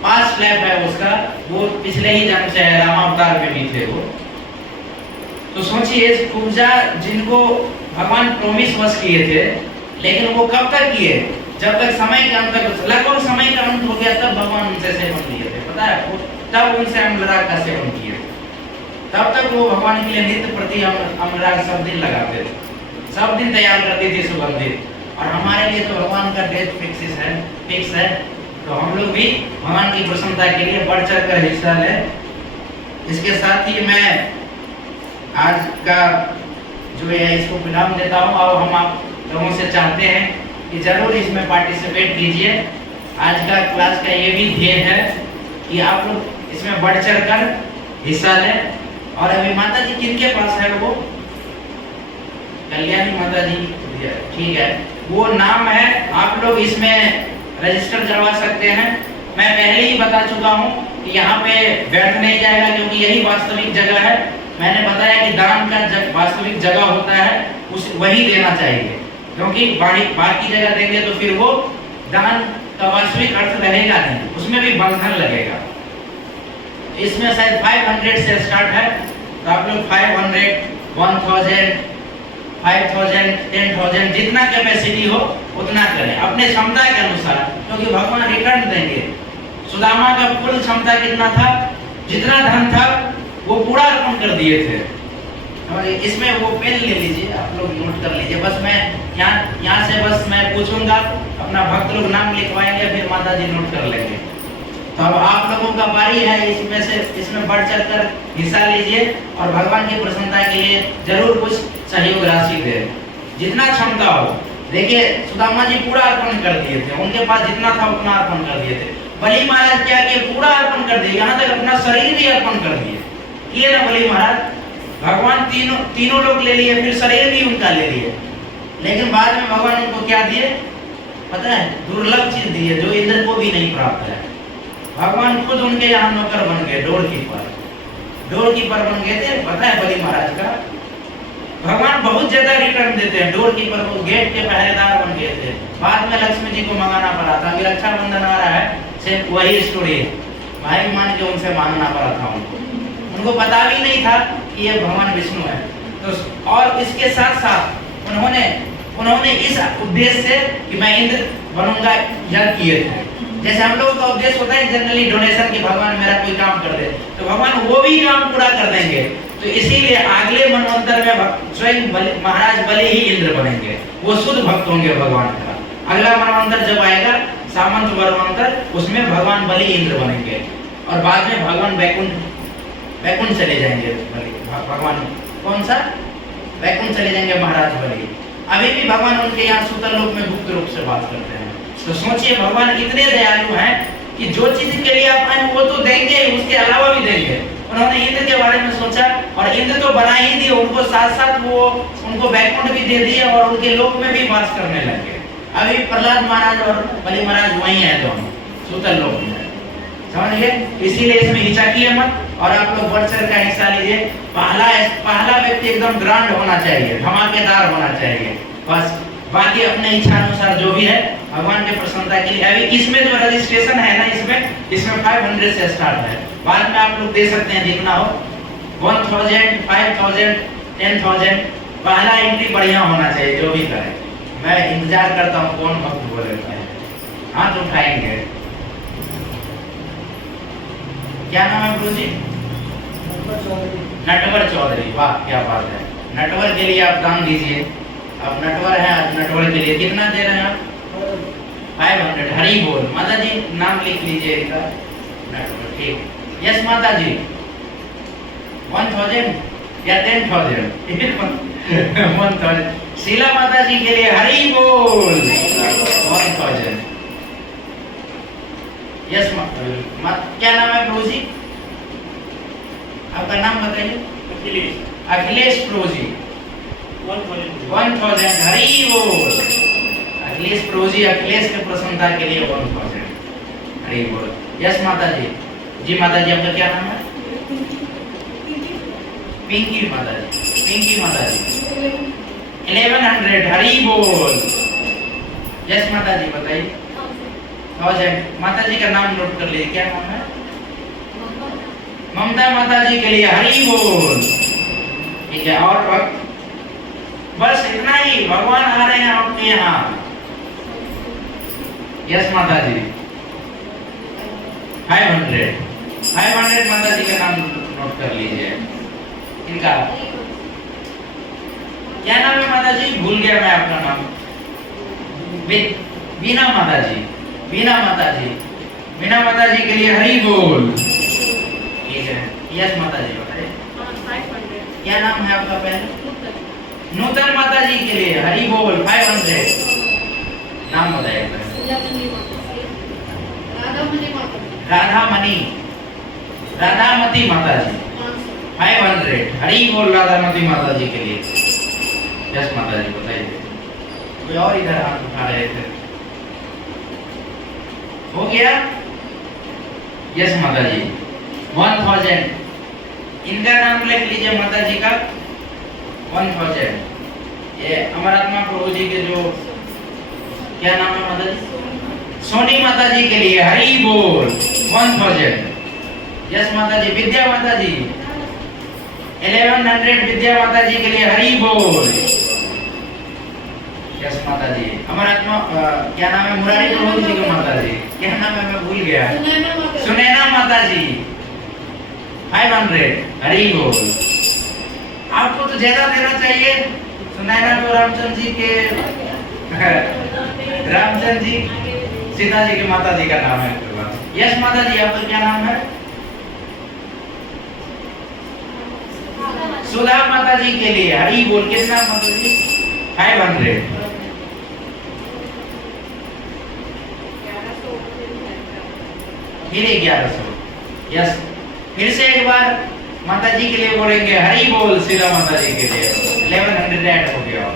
पास्ट लाइफ है उसका, वो पिछले ही जन्म से है, रामावतार में भी थे वो। तो सोचिए पूजा जिनको भगवान प्रॉमिस बस किए थे, लेकिन वो कब तक किए, जब तक समय के अंत तक, लगभग समय का अंत हो गया तब भगवान उनसे सेवन लिए थे, पता है आपको, तब उनसे अमृराग का सेवन किए। तब तक वो भगवान के लिए नित्य प्रति अमृराग सब दिन लगाते थे, सब दिन तैयार करते थे सुगंधित। और हमारे लिए तो भगवान का डेट फिक्स है, तो हम लोग भी भगवान की प्रसन्नता के लिए बढ़ चढ़ कर हिस्सा लें। इसके साथ ही मैं आज का जो है इसको विराम देता हूँ, और हम आप लोगों से चाहते हैं कि जरूर इसमें पार्टिसिपेट कीजिए। आज का क्लास का ये भी ध्येय है कि आप लोग इसमें बढ़ चढ़ कर हिस्सा लें। और अभी माता जी किनके पास है, वो कल्याणी माता जी, ठीक है, वो नाम है, आप लोग इसमें रजिस्टर करवा सकते हैं। मैं पहले ही बता चुका हूँ कि यहाँ पे व्यर्थ नहीं जाएगा, क्योंकि यही वास्तविक जगह है। मैंने बताया कि दान का वास्तविक जगह होता है, उस वही देना चाहिए, क्योंकि बाकी जगह देंगे तो फिर वो दान का वास्तविक अर्थ रहेगा नहीं, उसमें भी बंधन लगेगा। इसमें शायद 500 से स्टार्ट है, तो आप लोग 500, 1000, 5000, 10,000 जितना कैपेसिटी हो उतना करें अपने क्षमता के अनुसार, क्योंकि भगवान रिटर्न देंगे। सुदामा का कुल क्षमता कितना था, जितना धन था वो पूरा अर्पण कर दिए थे। और इसमें वो पेन ले लीजिए, आप लोग नोट कर लीजिए। बस मैं यहाँ से बस मैं पूछूंगा, अपना भक्त लोग नाम लिखवाएंगे, फिर माता जी नोट कर लेंगे। तो अब आप लोगों का बारी है, इसमें बढ़ चढ़ कर हिस्सा लीजिए और भगवान की प्रसन्नता के लिए जरूर कुछ सहयोग राशि दे, जितना क्षमता हो। देखिए सुदामा जी पूरा अर्पण कर दिए थे, उनके पास जितना था उतना अर्पण कर दिए थे। बलि महाराज क्या किए, पूरा अर्पण कर दिए, यहाँ तक अपना शरीर भी अर्पण कर दिए, किए ना बलि महाराज। भगवान तीनों लोग ले लिए, फिर शरीर भी उनका ले लिए, लेकिन बाद में भगवान उनको क्या दिए पता है, दुर्लभ चीज दिए जो इंद्र को भी नहीं प्राप्त है। भगवान खुद उनके यहाँ नौकर बन गए, डोर कीपर बन गए थे, पता है बलि महाराज का। भगवान बहुत ज्यादा रिटर्न देते हैं, डोर कीपर को, गेट के पहरेदार बन गए थे। बाद में लक्ष्मी जी को मंगाना पड़ा था, अभी रक्षाबंधन आ रहा है, सिर्फ वही स्टोरी है, भाई मान के उनसे मांगना पड़ा था उनको पता भी नहीं था कि ये भगवान विष्णु है। तो और इसके साथ साथ उन्होंने इस उद्देश्य से कि मैं इंद्र बनूंगा यह किए थे। जैसे हम लोगों का उद्देश्य होता है जनरली डोनेशन, कि भगवान मेरा कोई काम कर दे, तो भगवान वो भी काम पूरा कर देंगे। तो इसीलिए अगले मनवंतर में स्वयं महाराज बलि ही इंद्र बनेंगे, वो शुद्ध भक्त होंगे भगवान का। अगला मनवंतर जब आएगा सामंत मनवंतर, उसमें भगवान बलि इंद्र बनेंगे, और बाद में भगवान वैकुंठ चले जाएंगे। भगवान कौन सा वैकुंठ चले जाएंगे महाराज बलि। अभी भी भगवान उनके यहाँ सूतल लोक में गुप्त रूप से बात करते हैं। तो सोचिए भगवान इतने दयालु हैं कि जो चीज के लिए आप आए वो तो देंगे, उसके अलावा भी देंगे। उन्होंने इंद्र के बारे में सोचा, और इंद्र तो बना ही दिए, उनको साथ साथ वो उनको वैकुंठ भी दे दिए, और उनके लोक में भी वास करने लगे। अभी प्रहलाद महाराज और बलि महाराज वही है, दोनों सूतल लोक में, समझ गए। इसीलिए इसमें हिचकिए मत, और आप लोग बढ़ चढ़ का हिस्सा लीजिए। पहला व्यक्ति एकदम ग्रांड होना चाहिए, धमाकेदार होना चाहिए, बस। बाकी अपने इच्छा अनुसार जो भी है भगवान के प्रसन्नता के लिए। अभी इसमें जो रजिस्ट्रेशन है ना, इसमें 500 से स्टार्ट है, बाद में आप लोग दे सकते हैं जितना हो, 1000, 5000, 10,000। पहला एंट्री बढ़िया होना चाहिए, जो भी करे। मैं इंतजार करता हूँ कौन भक्त बोलेगा, हाथ उठाएंगे। क्या नाम है गुरु जी? नटवर चौधरी, वाह क्या बात है। नटवर के लिए आप दान दीजिए। अब नटवर है, आज नटवर के लिए कितना दे रहे हैं आप? 500। हरी बोल। माता जी नाम लिख लीजिए इनका, नटवर, ठीक। यस माता जी, 1000 या 10,000? 1000। शीला माता जी के लिए हरी बोल, 1000। यस क्या नाम है प्रभु जी? आपका नाम बताइए। अखिलेश प्रभु जी, 1000। हरी बोल। अखिलेश प्रभु जी, अखिलेश के प्रसन्नता के लिए 1000। हरी बोल। यस माता जी। जी माता जी, आपका क्या नाम है? पिंकी माता जी। पिंकी माता जी 1100। हरी बोल। यस माता जी, बताइए। 1000। माता जी का नाम नोट कर लीजिए, क्या नाम है? ममता माता जी के लिए हरी बोल। ठीक है, और वक्त बस इतना ही, भगवान आ रहे हैं आपके यहाँ। यस माता जी 500 माता जी का नाम नोट कर लीजिए। इनका क्या नाम है माता जी? भूल गया मैं आपका नाम। बीना माता जी। बीना माता जी। बीना माता जी के लिए हरी बोल। ठीक है, यस माता जी, बताइए। 500। क्या नाम है आपका पहले? नूतन माता जी के लिए हरी बोल 500। नाम बताइए पहले। राधामणि, राधामती माता जी 500। हरी बोल राधामती माता जी के लिए। यस माता जी, बताइए। कोई और इधर हाथ उठा रहे थे, हो गया? यस माता जी 1000। इनका नाम लिख लीजिए माता जी का 1000। ये अमरात्मा प्रभु जी के जो, क्या नाम है माता जी? सोनी माता जी के लिए हरी बोल 1000। यस माता जी। विद्या माता जी 1100। विद्या माता जी के लिए हरी बोल। यस माता जी। अमरात्मा क्या नाम है? मुरारी प्रभु जी के माता जी, क्या नाम है? मैं भूल गया। सुनैना माता जी 500। हरी बोल। आपको तो ज्यादा देना चाहिए। सुनैना तो रामचंद्र जी के रामचंद्र जी सीता जी की माता जी का नाम है। यस माता जी, आपका क्या नाम है? सुधा माता जी के लिए हरी बोल। कितना माता जी? 500। फिर 1100। यस, फिर से एक बार माता जी के लिए बोलेंगे हरी बोल। सीता माता जी के लिए 1100 ऐड हो गया।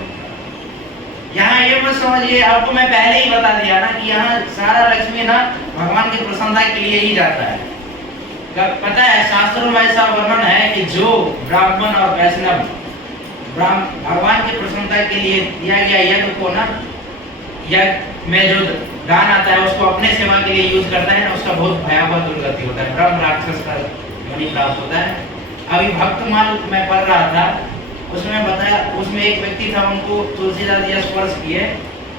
यहाँ ये मत समझिए, आपको मैं पहले ही बता दिया ना कि यहाँ सारा लक्ष्मी ना भगवान की प्रसन्नता के लिए ही जाता है। पता है, शास्त्रों में ऐसा वर्णन है कि जो ब्राह्मण और वैष्णव भगवान की प्रसन्नता के लिए दिया गया यज्ञ को ना, यज्ञ में जो दान आता है उसको अपने सेवा के लिए यूज करता है ना, उसका बहुत भयावह दुर्गति होता है, ब्रह्म राक्षस का योनि प्राप्त होता है। अभी भक्तमाल मैं पढ़ रहा था, उसमें बताया, उसमें एक व्यक्ति था, उनको तुलसीदास जी स्पर्श किए,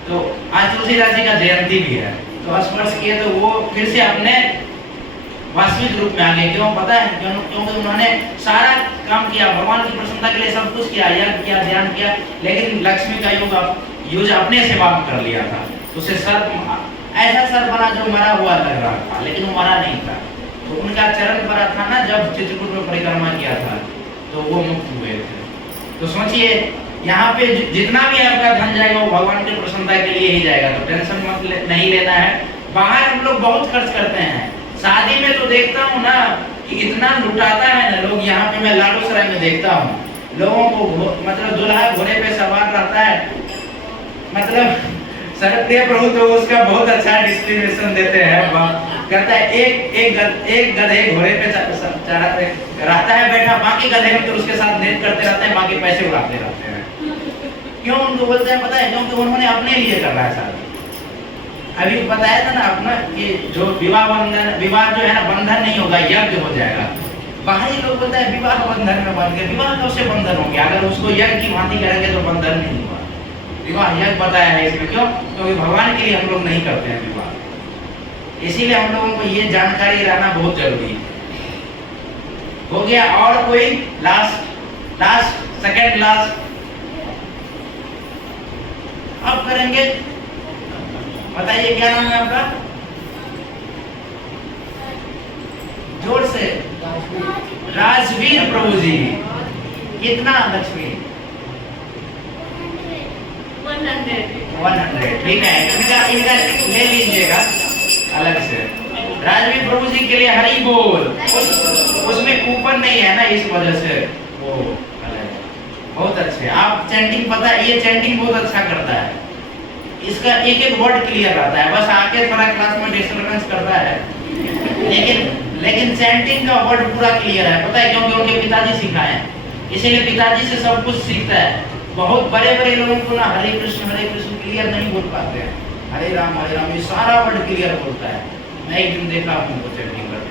तो आज तुलसीदास जी का जयंती भी है, तो स्पर्श किए तो वो फिर से अपने वास्तविक रूप में आ गए। क्यों पता है? क्योंकि उन्होंने सारा काम किया, भगवान की प्रसन्नता के लिए सब कुछ किया, यज्ञ किया, ध्यान किया, लेकिन लक्ष्मी का यूज अपने सेवा में कर लिया था। उसे सर, ऐसा सर बना जो मरा हुआ लग रहा था, लेकिन वो मरा नहीं था। तो उनका चरण पड़ा था ना जब चित्रकूट में परिक्रमा किया था, तो वो मुक्त हुए थे। तो सोचिए, यहाँ पे जितना भी आपका धन जाएगा वो भगवान की प्रसन्नता के लिए ही जाएगा, तो टेंशन नहीं लेना है। बाहर हम लोग बहुत खर्च करते हैं, शादी में तो देखता हूँ ना कि इतना लुटाता है ना लोग। यहाँ पे मैं लालूसराय में देखता हूँ लोगों को, मतलब दूल्हा घोड़े पे सवार रहता है, मतलब सरप्रिय प्रभु तो उसका बहुत अच्छा डिस्क्रिमिनेशन देते हैं। कहता है एक गधे घोड़े पे रहता है बैठा, बाकी गधे तो उसके साथ नृत्य करते रहते हैं, बाकी पैसे उड़ाते रहते हैं। क्यों उनको बोलते हैं पता है? क्योंकि उन्होंने अपने लिए कर रहा है शादी। अभी बताया था ना अपना कि जो विवाह जो है ना बंधन नहीं होगा, यज्ञ हो जाएगा। बाहरी लोग बोलते हैं विवाह बंधन में बंध गए। विवाह कब से बंधन हो गया? अगर उसको यज्ञ की भांति करेंगे तो बंधन नहीं हुआ। विवाह यज्ञ बताया है इसमें, क्यों? क्योंकि भगवान के लिए हम लोग नहीं करते हैं विवाह, इसीलिए हम लोगों को ये जानकारी रहना बहुत जरूरी है। हो गया? और कोई सेकंड लास्ट अब करेंगे। बताइए क्या नाम है आपका? जोर से। राजवीर प्रभु जी। कितना लक्ष्मी? 100। ठीक है, इनका ले लीजिएगा अलग से। राजवीर प्रभु जी के लिए हरी बोल। उसमें कूपन नहीं है ना, इस वजह से वो अलग। बहुत अच्छे। आप चैंटिंग, पता है ये चैंटिंग बहुत अच्छा करता है, इसका एक एक वर्ड क्लियर रहता है, बस आके थोड़ा क्लास में डिस्टर्बेंस करता है, लेकिन चैंटिंग का वर्ड पूरा क्लियर है। पता है क्योंकि उनके पिताजी सिखाए हैं, इसीलिए पिताजी से सब कुछ सीखता है। बहुत बड़े बड़े लोगों को ना हरे कृष्ण क्लियर नहीं बोल पाते हैं, हरे राम ये सारा वर्ड क्लियर बोलता है। मैं एक दिन देखा हूँ उनको चैंटिंग करते।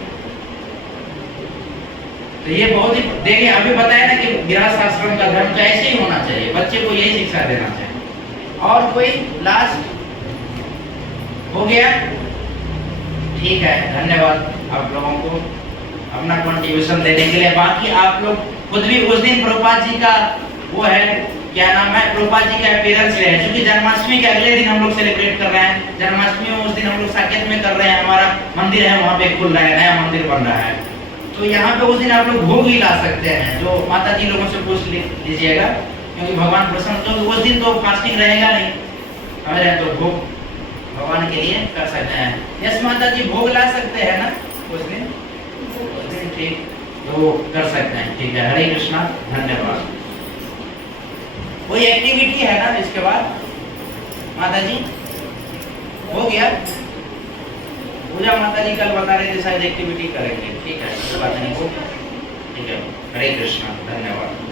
तो ये बहुत ही देखिए, अभी बताया ना कि गृहस्थ आश्रम का धर्म तो ऐसे ही होना चाहिए, बच्चे को यही शिक्षा देना चाहिए। और कोई लास्ट हो गया? ठीक है, धन्यवाद आप लोगों को अपना कंट्रीब्यूशन देने के लिए। बाकी आप लोग खुद भी उस दिन प्रभुपाद जी का वो है, क्या नाम है, प्रभुपाद जी के अपीयरेंस ले, क्योंकि जन्माष्टमी के अगले दिन हम लोग सेलिब्रेट कर रहे हैं। जन्माष्टमी में उस दिन हम लोग साकेत में कर रहे हैं, हमारा मंदिर है वहाँ पे खुल रहा है, नया मंदिर बन रहा है। तो यहाँ पे उस दिन आप लोग भोग ही ला सकते हैं, जो माता जी लोगों से पूछ लीजिएगा, क्योंकि भगवान प्रसन्न, तो उस दिन तो फास्टिंग रहेगा नहीं, समझ रहे हैं, तो भोग भगवान के लिए कर सकते हैं। यस माता जी, भोग ला सकते हैं ना उस दिन? ठीक, तो कर सकते हैं। ठीक है, हरे कृष्णा, धन्यवाद। कोई एक्टिविटी है ना इसके बाद? माता जी हो गया? पूजा माता जी कल बता रहे थे शायद एक्टिविटी करेंगे। ठीक है, कोई बात नहीं, ठीक है, हरे कृष्णा, धन्यवाद।